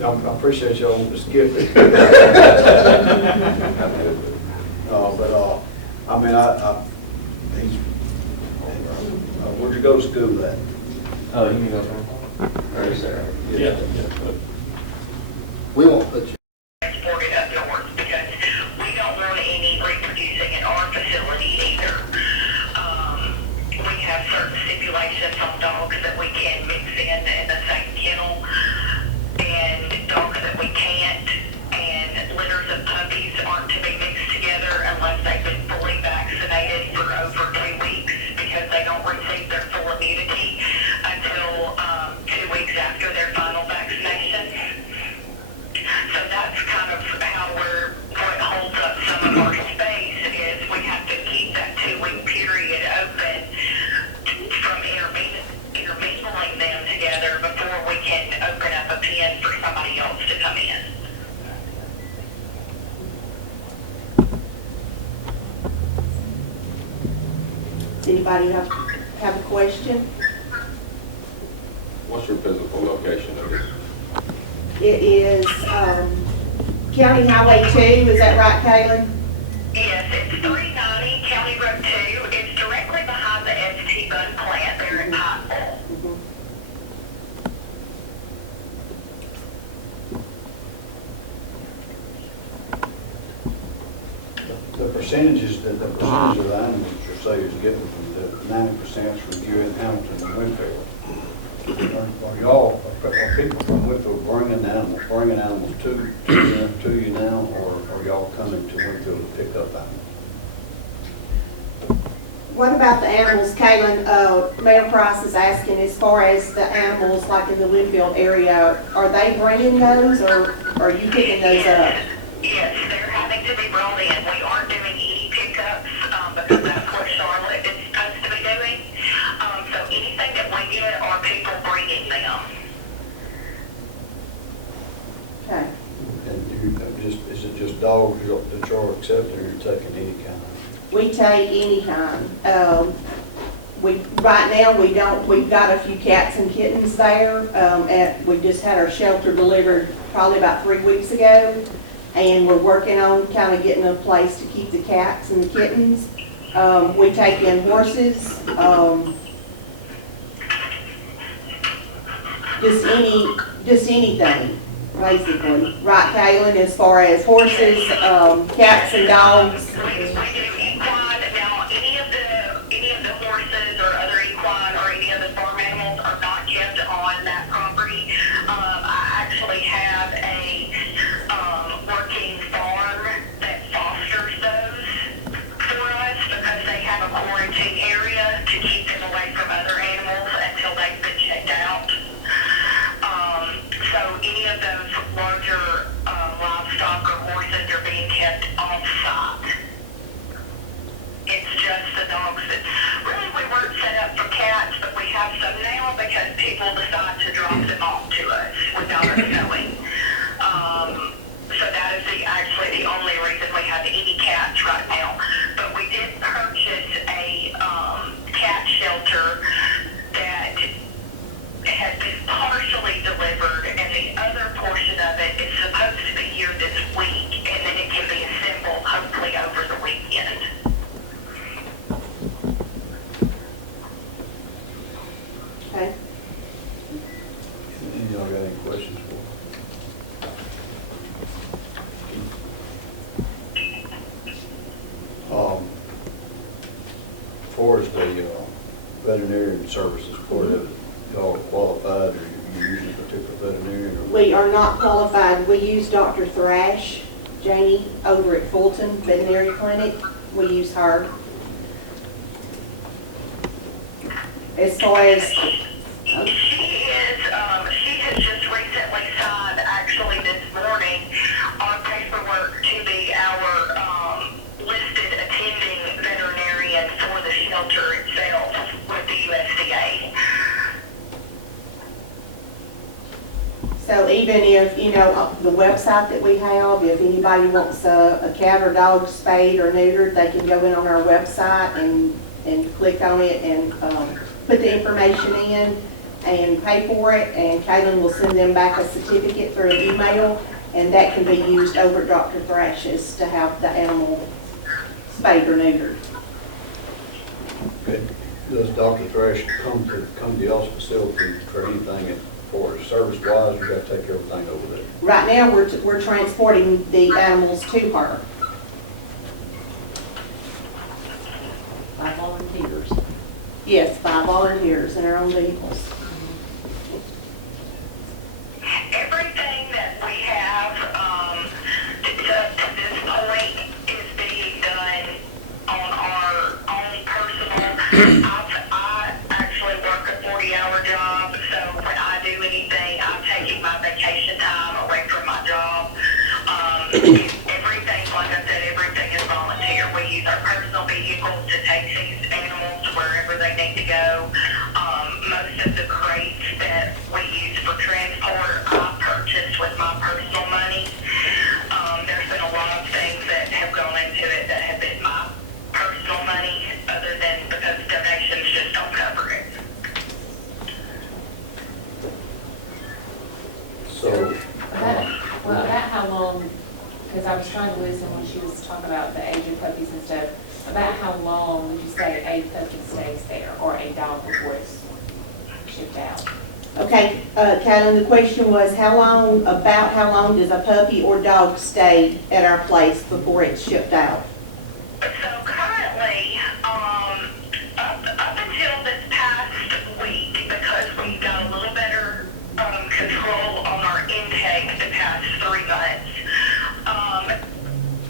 I appreciate y'all wanting to skip it. But, I mean, he's, where'd you go to school at? Oh, you can go there. Or is there? Yeah. We won't put you. transported up north because we don't want any reproducing in our facility either. We have certain stipulations on dogs that we can mix in the same kennel and dogs that we can't, and litters of puppies aren't to be mixed together unless they've been fully vaccinated for over 2 weeks because they don't receive their full immunity until 2 weeks after their final vaccination. So that's kind of how what holds up some of our space is we have to keep that 2-week period open from intermingling them together before we can open up a pen for somebody else to come in. Does anybody have a question? What's your physical location of it? It is County Highway 2, is that right, Kaylin? Yes, it's 390 County Road 2. It's directly behind the ST Bun plant there in Pikeville. The percentages of the animals you say is getting from the 90% from you in Hamilton and Winfield. Are people from Winfield bringing animals to you now, or are y'all coming to Winfield to pick up animals? What about the animals, Kaylin? Mayor Price is asking as far as the animals like in the Winfield area, are they bringing those or are you picking those up? Yes, they're having to be brought in. We aren't doing any pickups because that's what Charlotte is supposed to be doing. So anything that we get are people bringing them. Okay. And is it just dogs that you're accepting, or you're taking any kind? We take any kind. Right now, we've got a few cats and kittens there. We just had our shelter delivered probably about 3 weeks ago. And we're working on kind of getting a place to keep the cats and the kittens. We take in horses, just anything, basically. Right, Kaylin, as far as horses, cats and dogs? We do equine. Now, any of the horses or other equine or any of the farm animals are not kept on that property. I actually have a working farm that fosters those for us because they have a quarantine area to keep them away from other animals until they've been checked out. So any of those larger livestock or horses are being kept off-site. It's just the dogs that, really we weren't set up for cats, but we have some now because people decide to drop them off to us without us knowing. So that is actually the only reason we have any cats right now. But we did purchase a cat shelter that has Anybody got any questions for him? As far as the veterinarian services, part of it, y'all qualified, or you using a particular veterinarian? Or We are not qualified. We use Dr. Thrash, Janie, over at Fulton Veterinary Clinic. We use her. As far as, She has just recently signed, actually this morning, on paperwork to be our listed attending veterinarian for the shelter itself with the USDA. so even if, the website that we have, if anybody wants a cat or dog spayed or neutered, they can go in on our website and click on it and put the information in and pay for it, and Caitlin will send them back a certificate through an email, and that can be used over at Dr. Thrash's to have the animal spayed or neutered. Okay. Does Dr. Thrash come to y'all's facility for anything for service-wise, you got to take everything over there? Right now, we're transporting the animals to her. By volunteers. Yes, by volunteers in our own vehicles. Everything that we have to this point is being done on our own personal. I actually work a 40-hour job, so when I do anything, I'm taking my vacation time away from my job. Everything, like I said, everything is volunteer. We use our personal vehicles to take these animals to wherever they need to go. Most of the crates that we use for transport, I purchased with my personal money. There's been a lot of things that have gone into it that have been my personal money, other than because donations just don't cover it. So, About how long, because I was trying to listen when she was talking about the age of puppies and stuff, about how long would you say a puppy stays there, or a dog before it's shipped out? Okay, Caitlin, the question was about how long does a puppy or dog stay at our place before it's shipped out? So currently, up until this past week, because we got a little better control on our intake the past 3 months,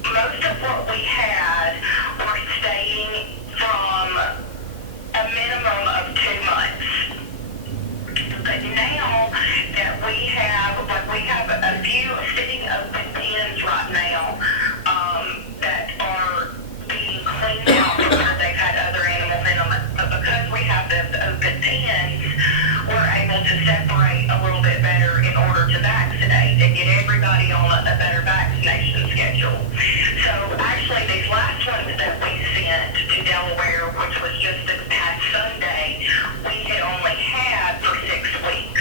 most of what we had were staying from a minimum of 2 months. But now that we have a few sitting open pens right now that are being cleaned out because they've had other animals in them. But because we have those open pens, we're able to separate a little bit better in order to vaccinate and get everybody on a better vaccination schedule. So actually, these last ones that we sent to Delaware, which was just this past Sunday, we had only had for 6 weeks.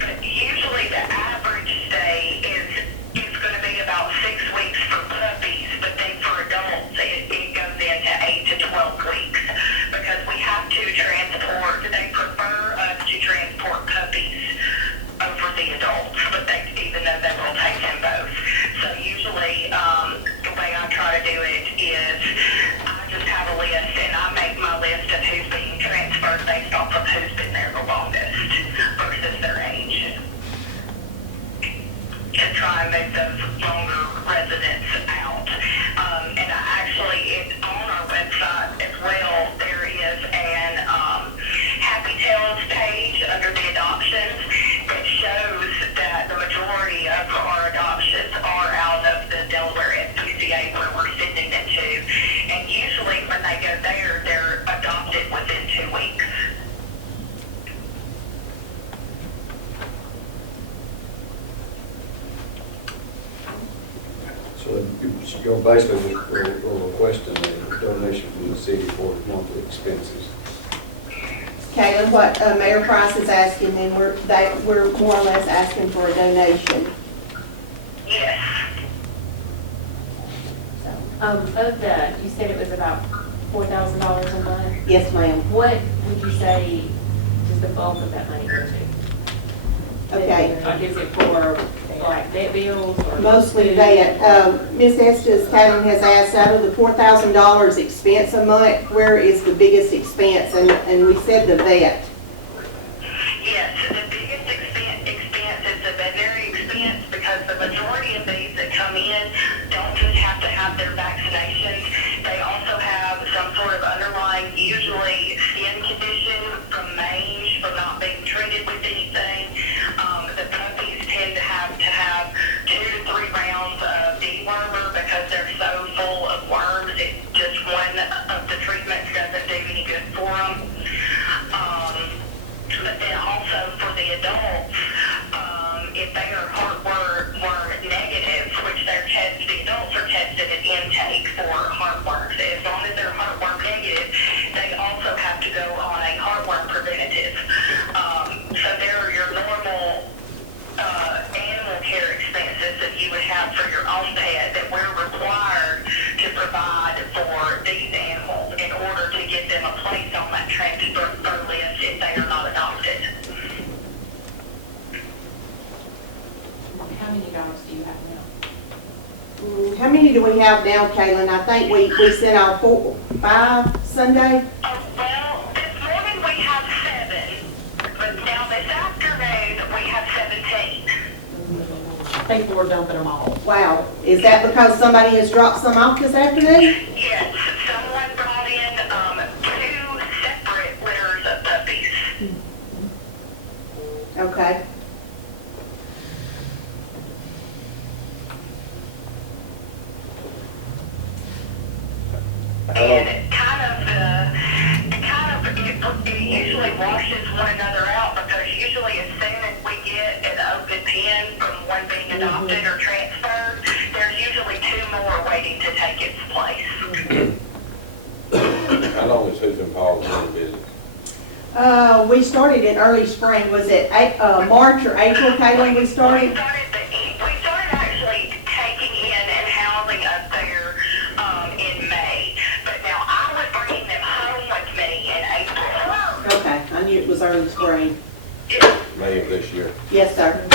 But usually the average stay is going to be about 6 weeks for puppies, but then for adults it goes into 8 to 12 weeks because we have to transport. They prefer us to transport puppies over the adults, but even though they will take them both. So usually the way I try to do it is I just have a list and I make my list of who's being transferred based off of who's been there the longest versus their age, to try and move those longer residents out. And I actually, on our website as well, there is an Happy Tales page under the adoptions that shows that the majority of our adoptions are out of the Delaware SPCA where we're sending them to. And usually when they go there, they're adopted within 2 weeks. So you're basically requesting a donation from the city for monthly expenses. Caitlin, what Mayor Price is asking, then we're more or less asking for a donation. Yes. Of the, you said it was about $4,000 a month. Yes, ma'am. What would you say does the bulk of that money go to? Okay. Like, is it for like debt bills or? Mostly that. Ms. Estes, Caitlin has asked, out of the $4,000 expense a month, where is the biggest expense? And we said the vet. Yes, the biggest expense is the veterinary expense, because the majority of these that come in don't just have to have their vaccinations. They also have some sort of underlying, usually skin condition from mange, from not being treated with anything. The puppies tend to have 2 to 3 rounds of dewormer because they're so full of worms. Just one of the treatments doesn't do any good for them. But then also for the adults, if they are heartworm negative, which the adults are tested at intake for heartworms. As long as they're heartworm negative, they also have to go on a heartworm preventative. So there are your normal animal care expenses that you would have for your own pet that we're required to provide for these animals in order to get them a place on that transfer list if they are not adopted. How many dogs do you have now? How many do we have now, Kaylin? I think we sent out 5 Sunday. Well, this morning we have 7, but now this afternoon we have 17. People are dumping them all. Wow. Is that because somebody has dropped some off this afternoon? Yes, someone brought in 2 separate litters of puppies. Okay. And it usually washes one another out, because usually as soon as we get an open pen from one being adopted or transferred, there's usually 2 more waiting to take its place. How long has Susan Paul been busy? We started in early spring. Was it March or April, Kaylin, we started? We started actually taking in and housing up there in May, but now I was bringing them home with me in April. Okay, I knew it was early spring. May of this year. Yes, sir.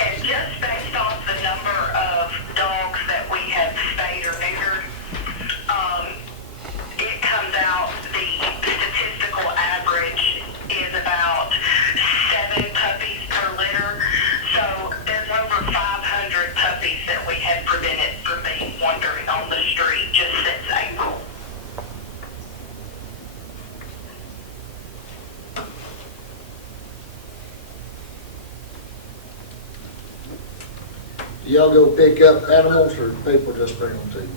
And just based off the number of dogs that we have spayed or neutered, it comes out, the statistical average is about 7 puppies per litter. So there's over 500 puppies that we have prevented from being wandering on the street just since April. Do y'all go pick up animals, or people just bring them to you?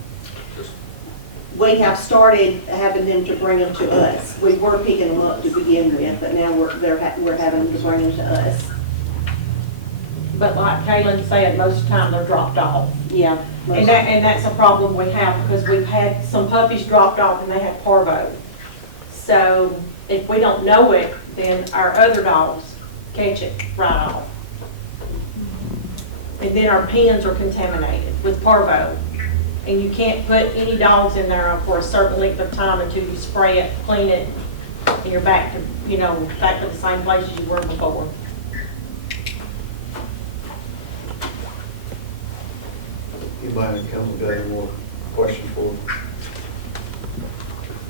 We have started having them to bring them to us. We were picking them up to begin with, but now we're having them to bring them to us. But like Kaylin said, most of the time they're dropped off. Yeah. And that's a problem we have, because we've had some puppies dropped off and they have parvo. So if we don't know it, then our other dogs catch it right off. And then our pens are contaminated with parvo. And you can't put any dogs in there for a certain length of time until you spray it, clean it, and you're back to, back to the same place as you were before. Anybody that comes and got any more questions for me?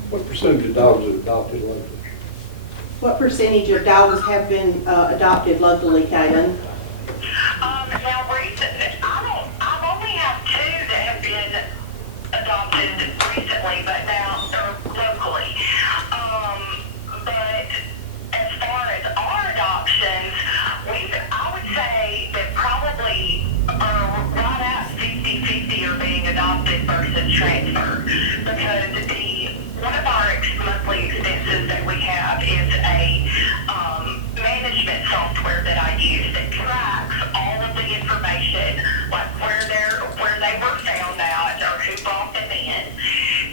What percentage of dogs are adopted locally? What percentage of dogs have been adopted locally, Kaylin? Now recently, I've only had 2 that have been adopted recently, but now they're locally. But as far as our adoptions, I would say that probably right at 50-50 are being adopted versus transferred, because one of our monthly expenses that we have is a management software that I use that tracks all of the information, like where they were found at, or who brought them in,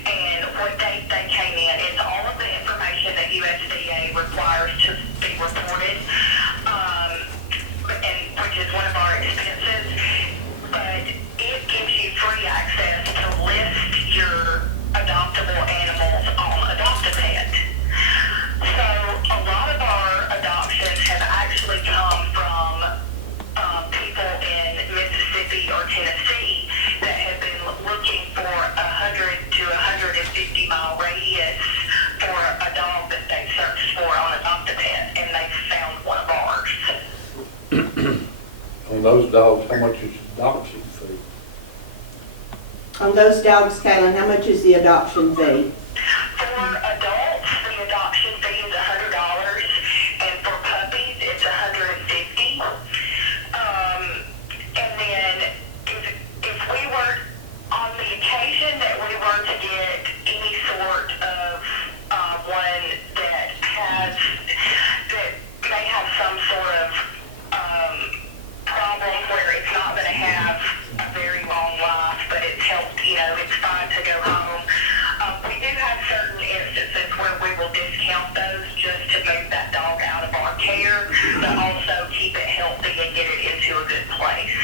and what date they came in. It's all of the information that USDA requires to be reported, and which is one of our expenses. But it gives you free access to list those dogs, how much is the adoption fee? On those dogs, Kaylin, how much is the adoption fee? For adults, the adoption fee is $100, and for puppies, it's $150. And then if we were, on the occasion that we were to get any sort of one that may have some sort of problem where it's not going to have a very long life, but it's helped, it's fine to go home. We do have certain instances where we will discount those just to move that dog out of our care, but also keep it healthy and get it into a good place.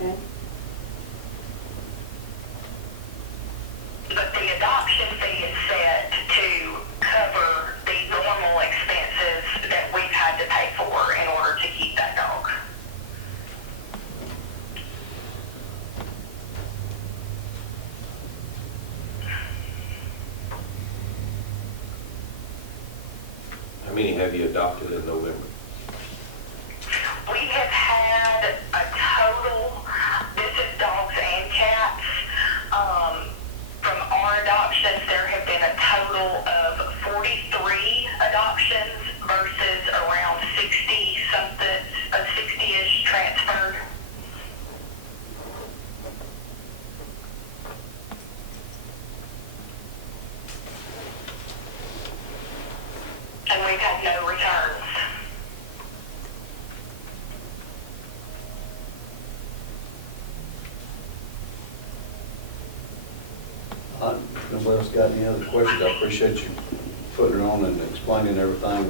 Okay. But the adoption fee is set to cover the normal expenses that we've had to pay for in order to keep that dog. How many have you adopted in November? We have had a total, this is dogs and cats, from our adoptions, there have been a total of 43 adoptions versus around 60-something, 60-ish transferred. And we've had no returns. If nobody else got any other questions, I appreciate you putting it on and explaining everything,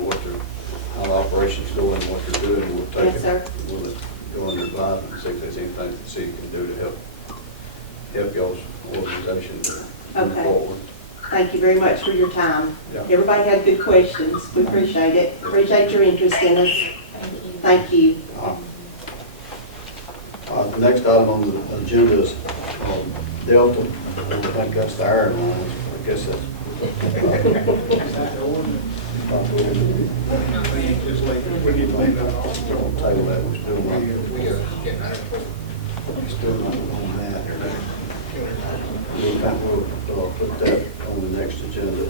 how the operation's going, what they're doing. We'll take Yes, it. sir. We'll go under advisement and see if there's anything that the city can do to help y'all's organization to move Okay. forward. Thank you very much for your time. Yeah. Everybody had good questions. We appreciate it. Appreciate your interest in us. Thank you. The next item on the agenda is Delta. I think that's the iron lines. I guess that's. Just like, we need to leave that off. Don't table that, we're still not, We are getting out. we're still not on that. We'll put that on the next agenda.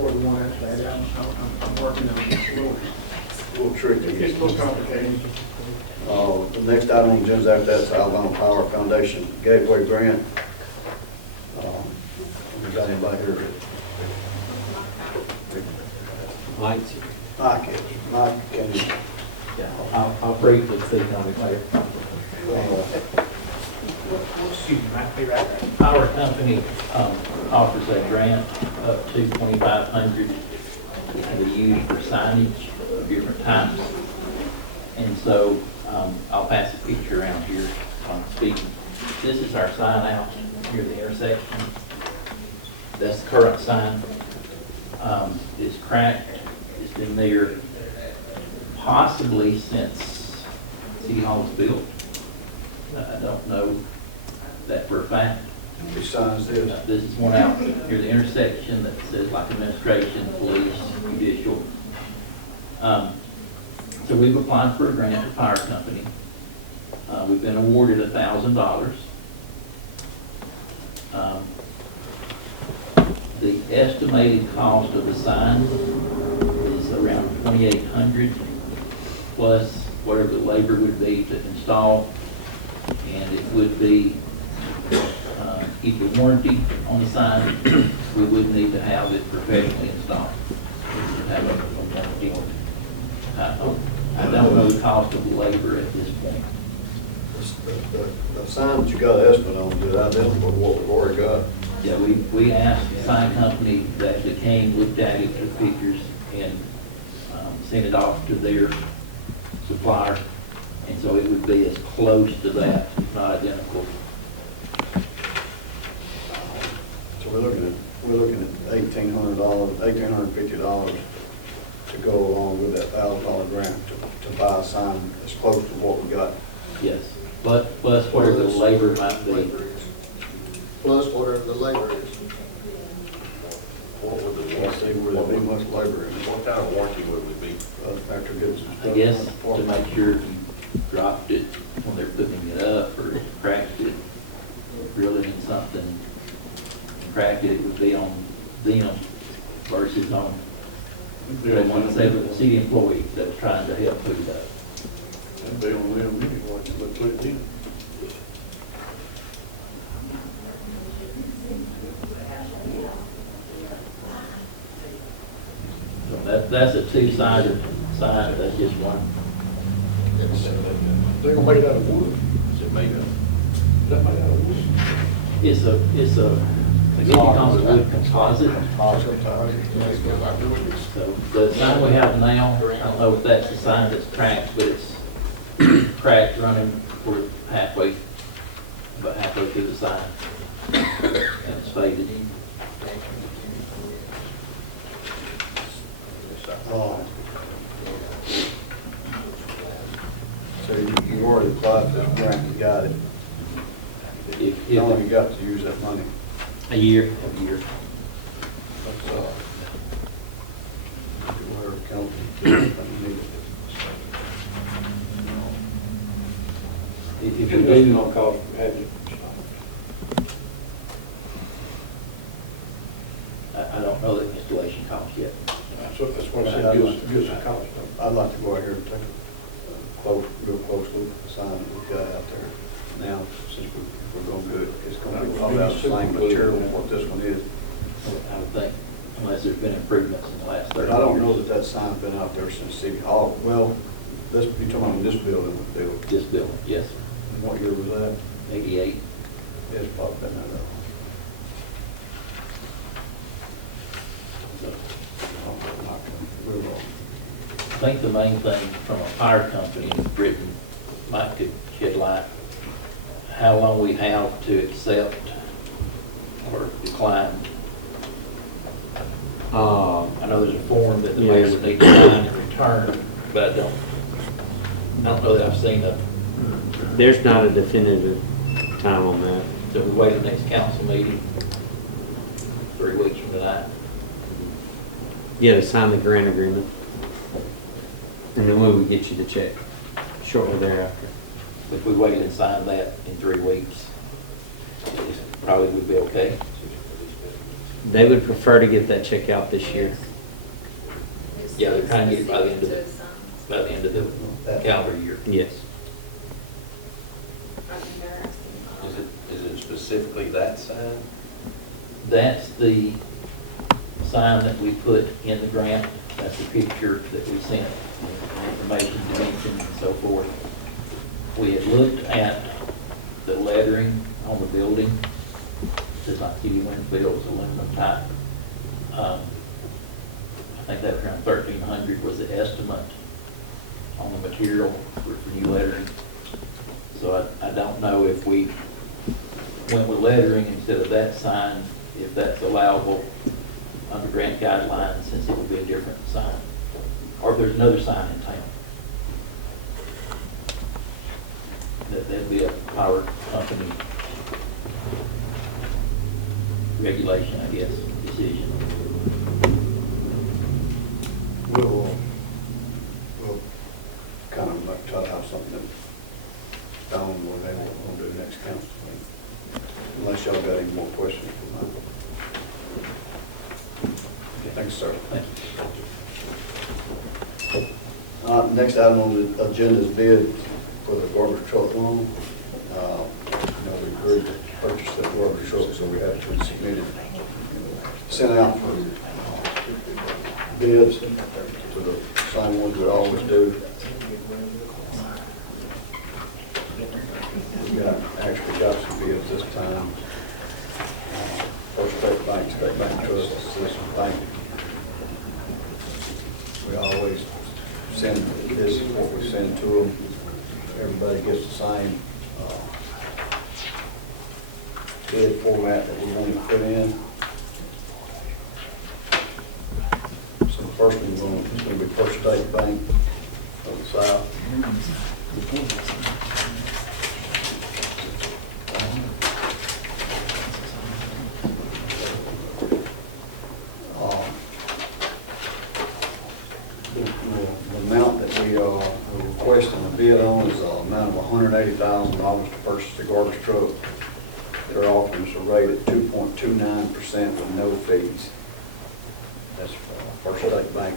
Or the one after that, I'm working on it. A little tricky. It's a little complicated. The next item on the agenda after that's Alabama Power Foundation Gateway Grant. We got anybody here? Mike? Mike, can you? Yeah, I'll briefly speak on it later. Excuse me, Mike, be right back. Our company offers a grant up to $2,500 to be used for signage of different types. And so I'll pass a picture around here on speaking. This is our sign out near the intersection. That's the current sign. It's cracked. It's been there possibly since City Hall was built. I don't know that for a fact. Which sign is this? This is one out near the intersection that says like administration, police, judicial. So we've applied for a grant to Fire Company. We've been awarded $1,000. The estimated cost of the sign is around $2,800 plus whatever the labor would be to install. And it would be, keep the warranty on the sign. We would need to have it professionally installed. We would have a warranty. I don't know the cost of the labor at this point. The sign that you got an estimate on, is identical to what we've already got? Yeah, we asked the sign company that actually came, looked at it, took pictures, and sent it off to their supplier. And so it would be as close to that, if not identical. So we're looking at $1,800, $1,850 to go along with that $1,000 grant to buy a sign as close to what we got. Yes, plus whatever the labor might be. Plus whatever the labor is. What would the Let's see, would there be much labor in it? what kind of warranty would we be? After getting some stuff. I guess done. to make sure if you dropped it when they're putting it up or cracked it, drilling in something, and cracked it, it would be on them versus on the ones that were the city employees that was trying to help put it up. That'd be on them anyway, but put it in. So that's a two-sided sign, that's just one. They're gonna make it out of wood. Is it made of? Is that made out of wood? It's a, I guess you call it wood composite. So the sign we have now, I don't know if that's the sign that's cracked, but it's cracked running for halfway, about halfway through the sign. And it's faded. So you already applied for this grant, you got it. If How long you got to use that money? a year. That's, whatever county you need. If you It's do, gonna cost, had you. I don't know the installation cost yet. That's what I said, gives a cost. I'd like to go out here and take a real close look at the sign that we've got out there now, since we're going good. It's gonna be probably out of the same material as what this one is. I would think, unless there's been improvements in the last 30 But years. I don't know that sign's been out there since City Hall. Well, you're talking about this building was built. This building, yes, sir. What year was that? 88. It's probably been that old. So We're wrong. I think the main thing from a fire company in Britain, Mike could shed light, how long we have to accept or decline. I know there's a form that the mayor would need to sign in return, but I don't know that I've seen a, There's not a definitive time on that. so we wait the next council meeting 3 weeks from tonight. Yeah, to sign the grant agreement. And then we would get you the check shortly thereafter. If we waited and signed that in 3 weeks, it probably would be okay. They would prefer to get that check out this year. Yeah, they're trying to get it by the end of the calendar year. Yes. Is it specifically that sign? That's the sign that we put in the grant. That's the picture that we sent, information, dimensions, and so forth. We had looked at the lettering on the building. It's like City Winfield, it's aluminum type. I think that was around 1,300 was the estimate on the material for new lettering. So I don't know if we went with lettering instead of that sign, if that's allowable under grant guidelines, since it would be a different sign. Or if there's another sign in town. That'd be a power company regulation, I guess, decision. We'll kind of try to have something down where they will do next council meeting. Unless y'all got any more questions for mine. Thanks, sir. Thank you. Next item on the agenda is bid for the garbage truck loan. We agreed to purchase that garbage truck, so we have to submit it, sent out for bids to the same ones we always do. We actually got some bids this time. First State Bank Trust, Citizen Bank. We always send, this is what we send to them. Everybody gets the same bid format that we want to put in. So the first one's going to be First State Bank of the South. $180,000 to purchase the garbage truck. They're offering us a rate at 2.29% with no fees. That's First State Bank.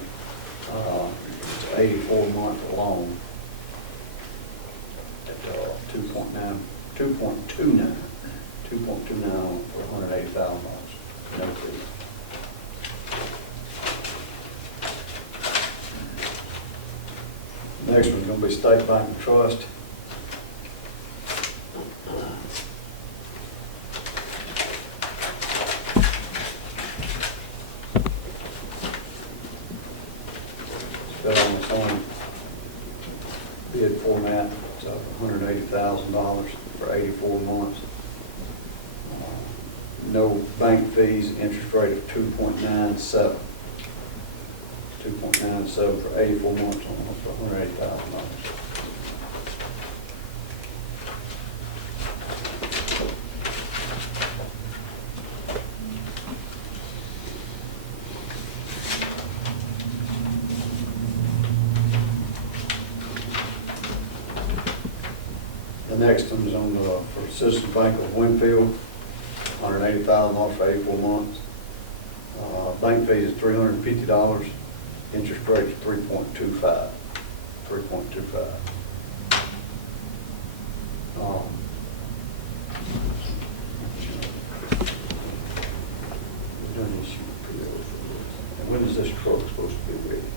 It's an 84-month loan at 2.29 for $180,000, no fees. Next one's gonna be State Bank and Trust. Got on its own bid format, it's $180,000 for 84 months. No bank fees, interest rate of 2.97. 2.97 for 84 months for $180,000. The next one is on for Citizen Bank of Winfield, $180,000 for 84 months. Bank fee is $350. Interest rate is 3.25. 3.25. And when is this truck supposed to be ready?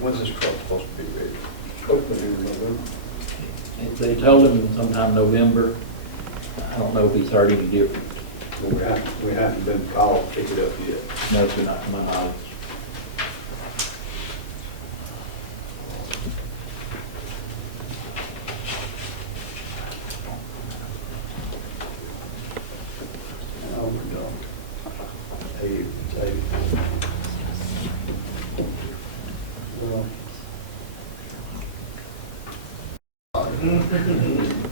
When's this truck supposed to be ready? Hopefully in November. They told him sometime November. I don't know if he's heard any different. Well, we haven't been called to pick it up yet. No, it's not to my knowledge. Oh, my God. 80. Well,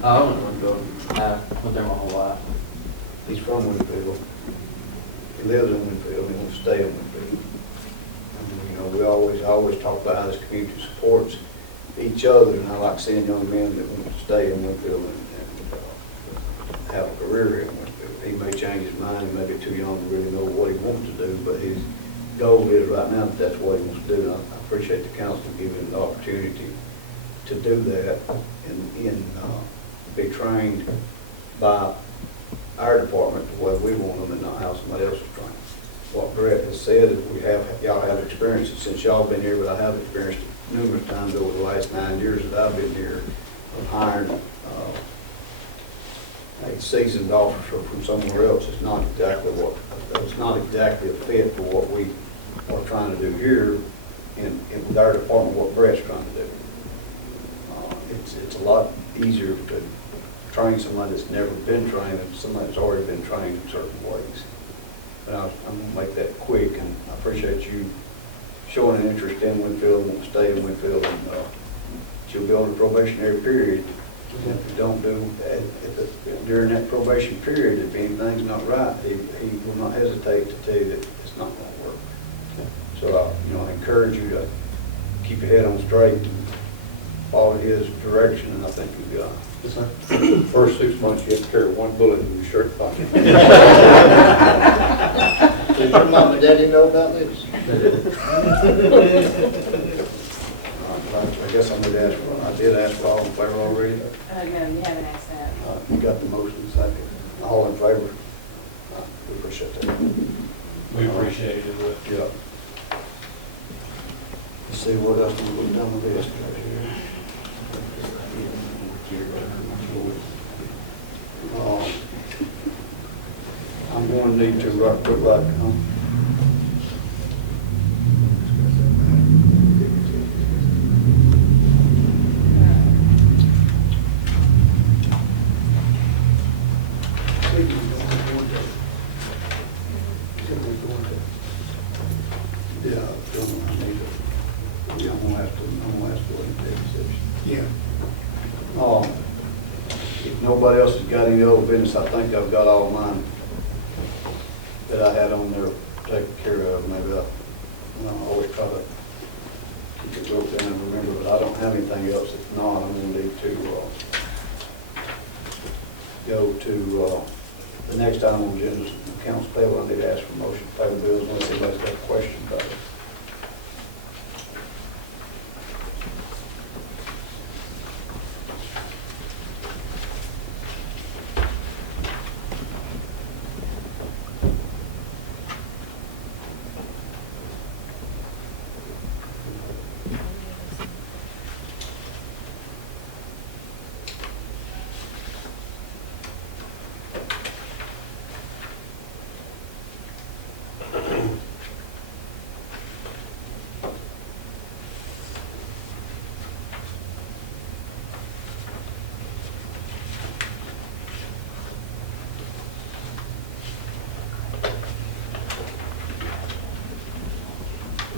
I don't know. I've been there my whole life. he's from Winfield. He lives in Winfield, he wants to stay in Winfield. You know, we always talk about how this community supports each other, and I like seeing young men that want to stay in Winfield and have a career here in Winfield. He may change his mind, he may be too young to really know what he wants to do, but his goal is right now that that's what he wants to do. And I appreciate the council giving him the opportunity to do that and be trained by our department the way we want them and not how somebody else is trained. What Brett has said is y'all have experienced it since y'all been here, but I have experienced it numerous times over the last 9 years that I've been here of hiring a seasoned officer from somewhere else. It's not exactly a fit for what we are trying to do here and with our department, what Brett's trying to do. It's a lot easier to train somebody that's never been trained than somebody that's already been trained in certain ways. But I'm going to make that quick, and I appreciate you showing an interest in Winfield and want to stay in Winfield, and you'll be on the probationary period. If you don't do that, during that probation period, if anything's not right, he will not hesitate to tell you that it's not going to work. So, I encourage you to keep your head on straight and follow his direction, and I think you'll be all right. Yes, sir. First 6 months, you have to carry one bullet in your shirt pocket. Does your mom and daddy know about this? I guess I did ask for all in favor already. No, you haven't asked that. You got the motion, second. All in favor? We appreciate that. We appreciate it. Yeah. Let's see what else we've done with this. I'm going to need to put like, I'm gonna have to go into executive session. Yeah. If nobody else has got any other business, I think I've got all mine that I had on there taken care of. Maybe I always try to get wrote down and remember, but I don't have anything else. If not, I'm gonna need to, go to, the next item on the agenda is accounts payable. I need to ask for motion to pay the bills unless anybody's got a question about it.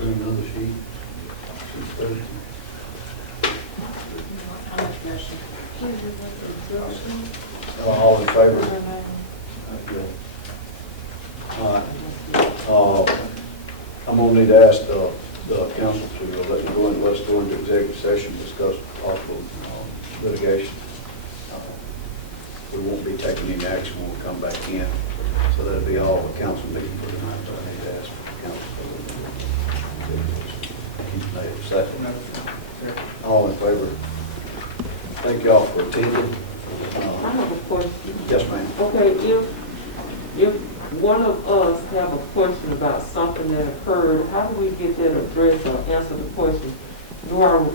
Another sheet. Sheet 30. All in favor? Okay. All right. I'm gonna need to ask the council to let's go into executive session, discuss possible litigation. We won't be taking any action when we come back in, so that'll be all the council meeting for tonight, so I need to ask the council for second. All in favor? Thank y'all for attending. I have a question. Yes, ma'am. Okay, if one of us have a question about something that occurred, how do we get that addressed or answer the question? Do I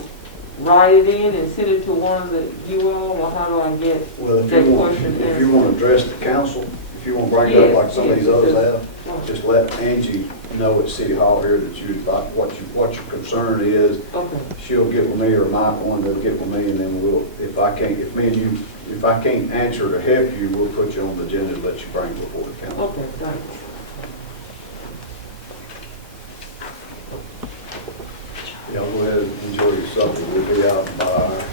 write it in and send it to one of you all, or how do I get Well, that question answered? if you want to address the council, if you want to bring it up like some of these others have, just let Angie know at City Hall here that what your concern is. Okay. She'll get with me, or Mike, one, they'll get with me, and then if I can't answer to help you, we'll put you on the agenda to let you bring it before the council. Okay, thanks. Y'all go ahead and enjoy your supper. We'll be out by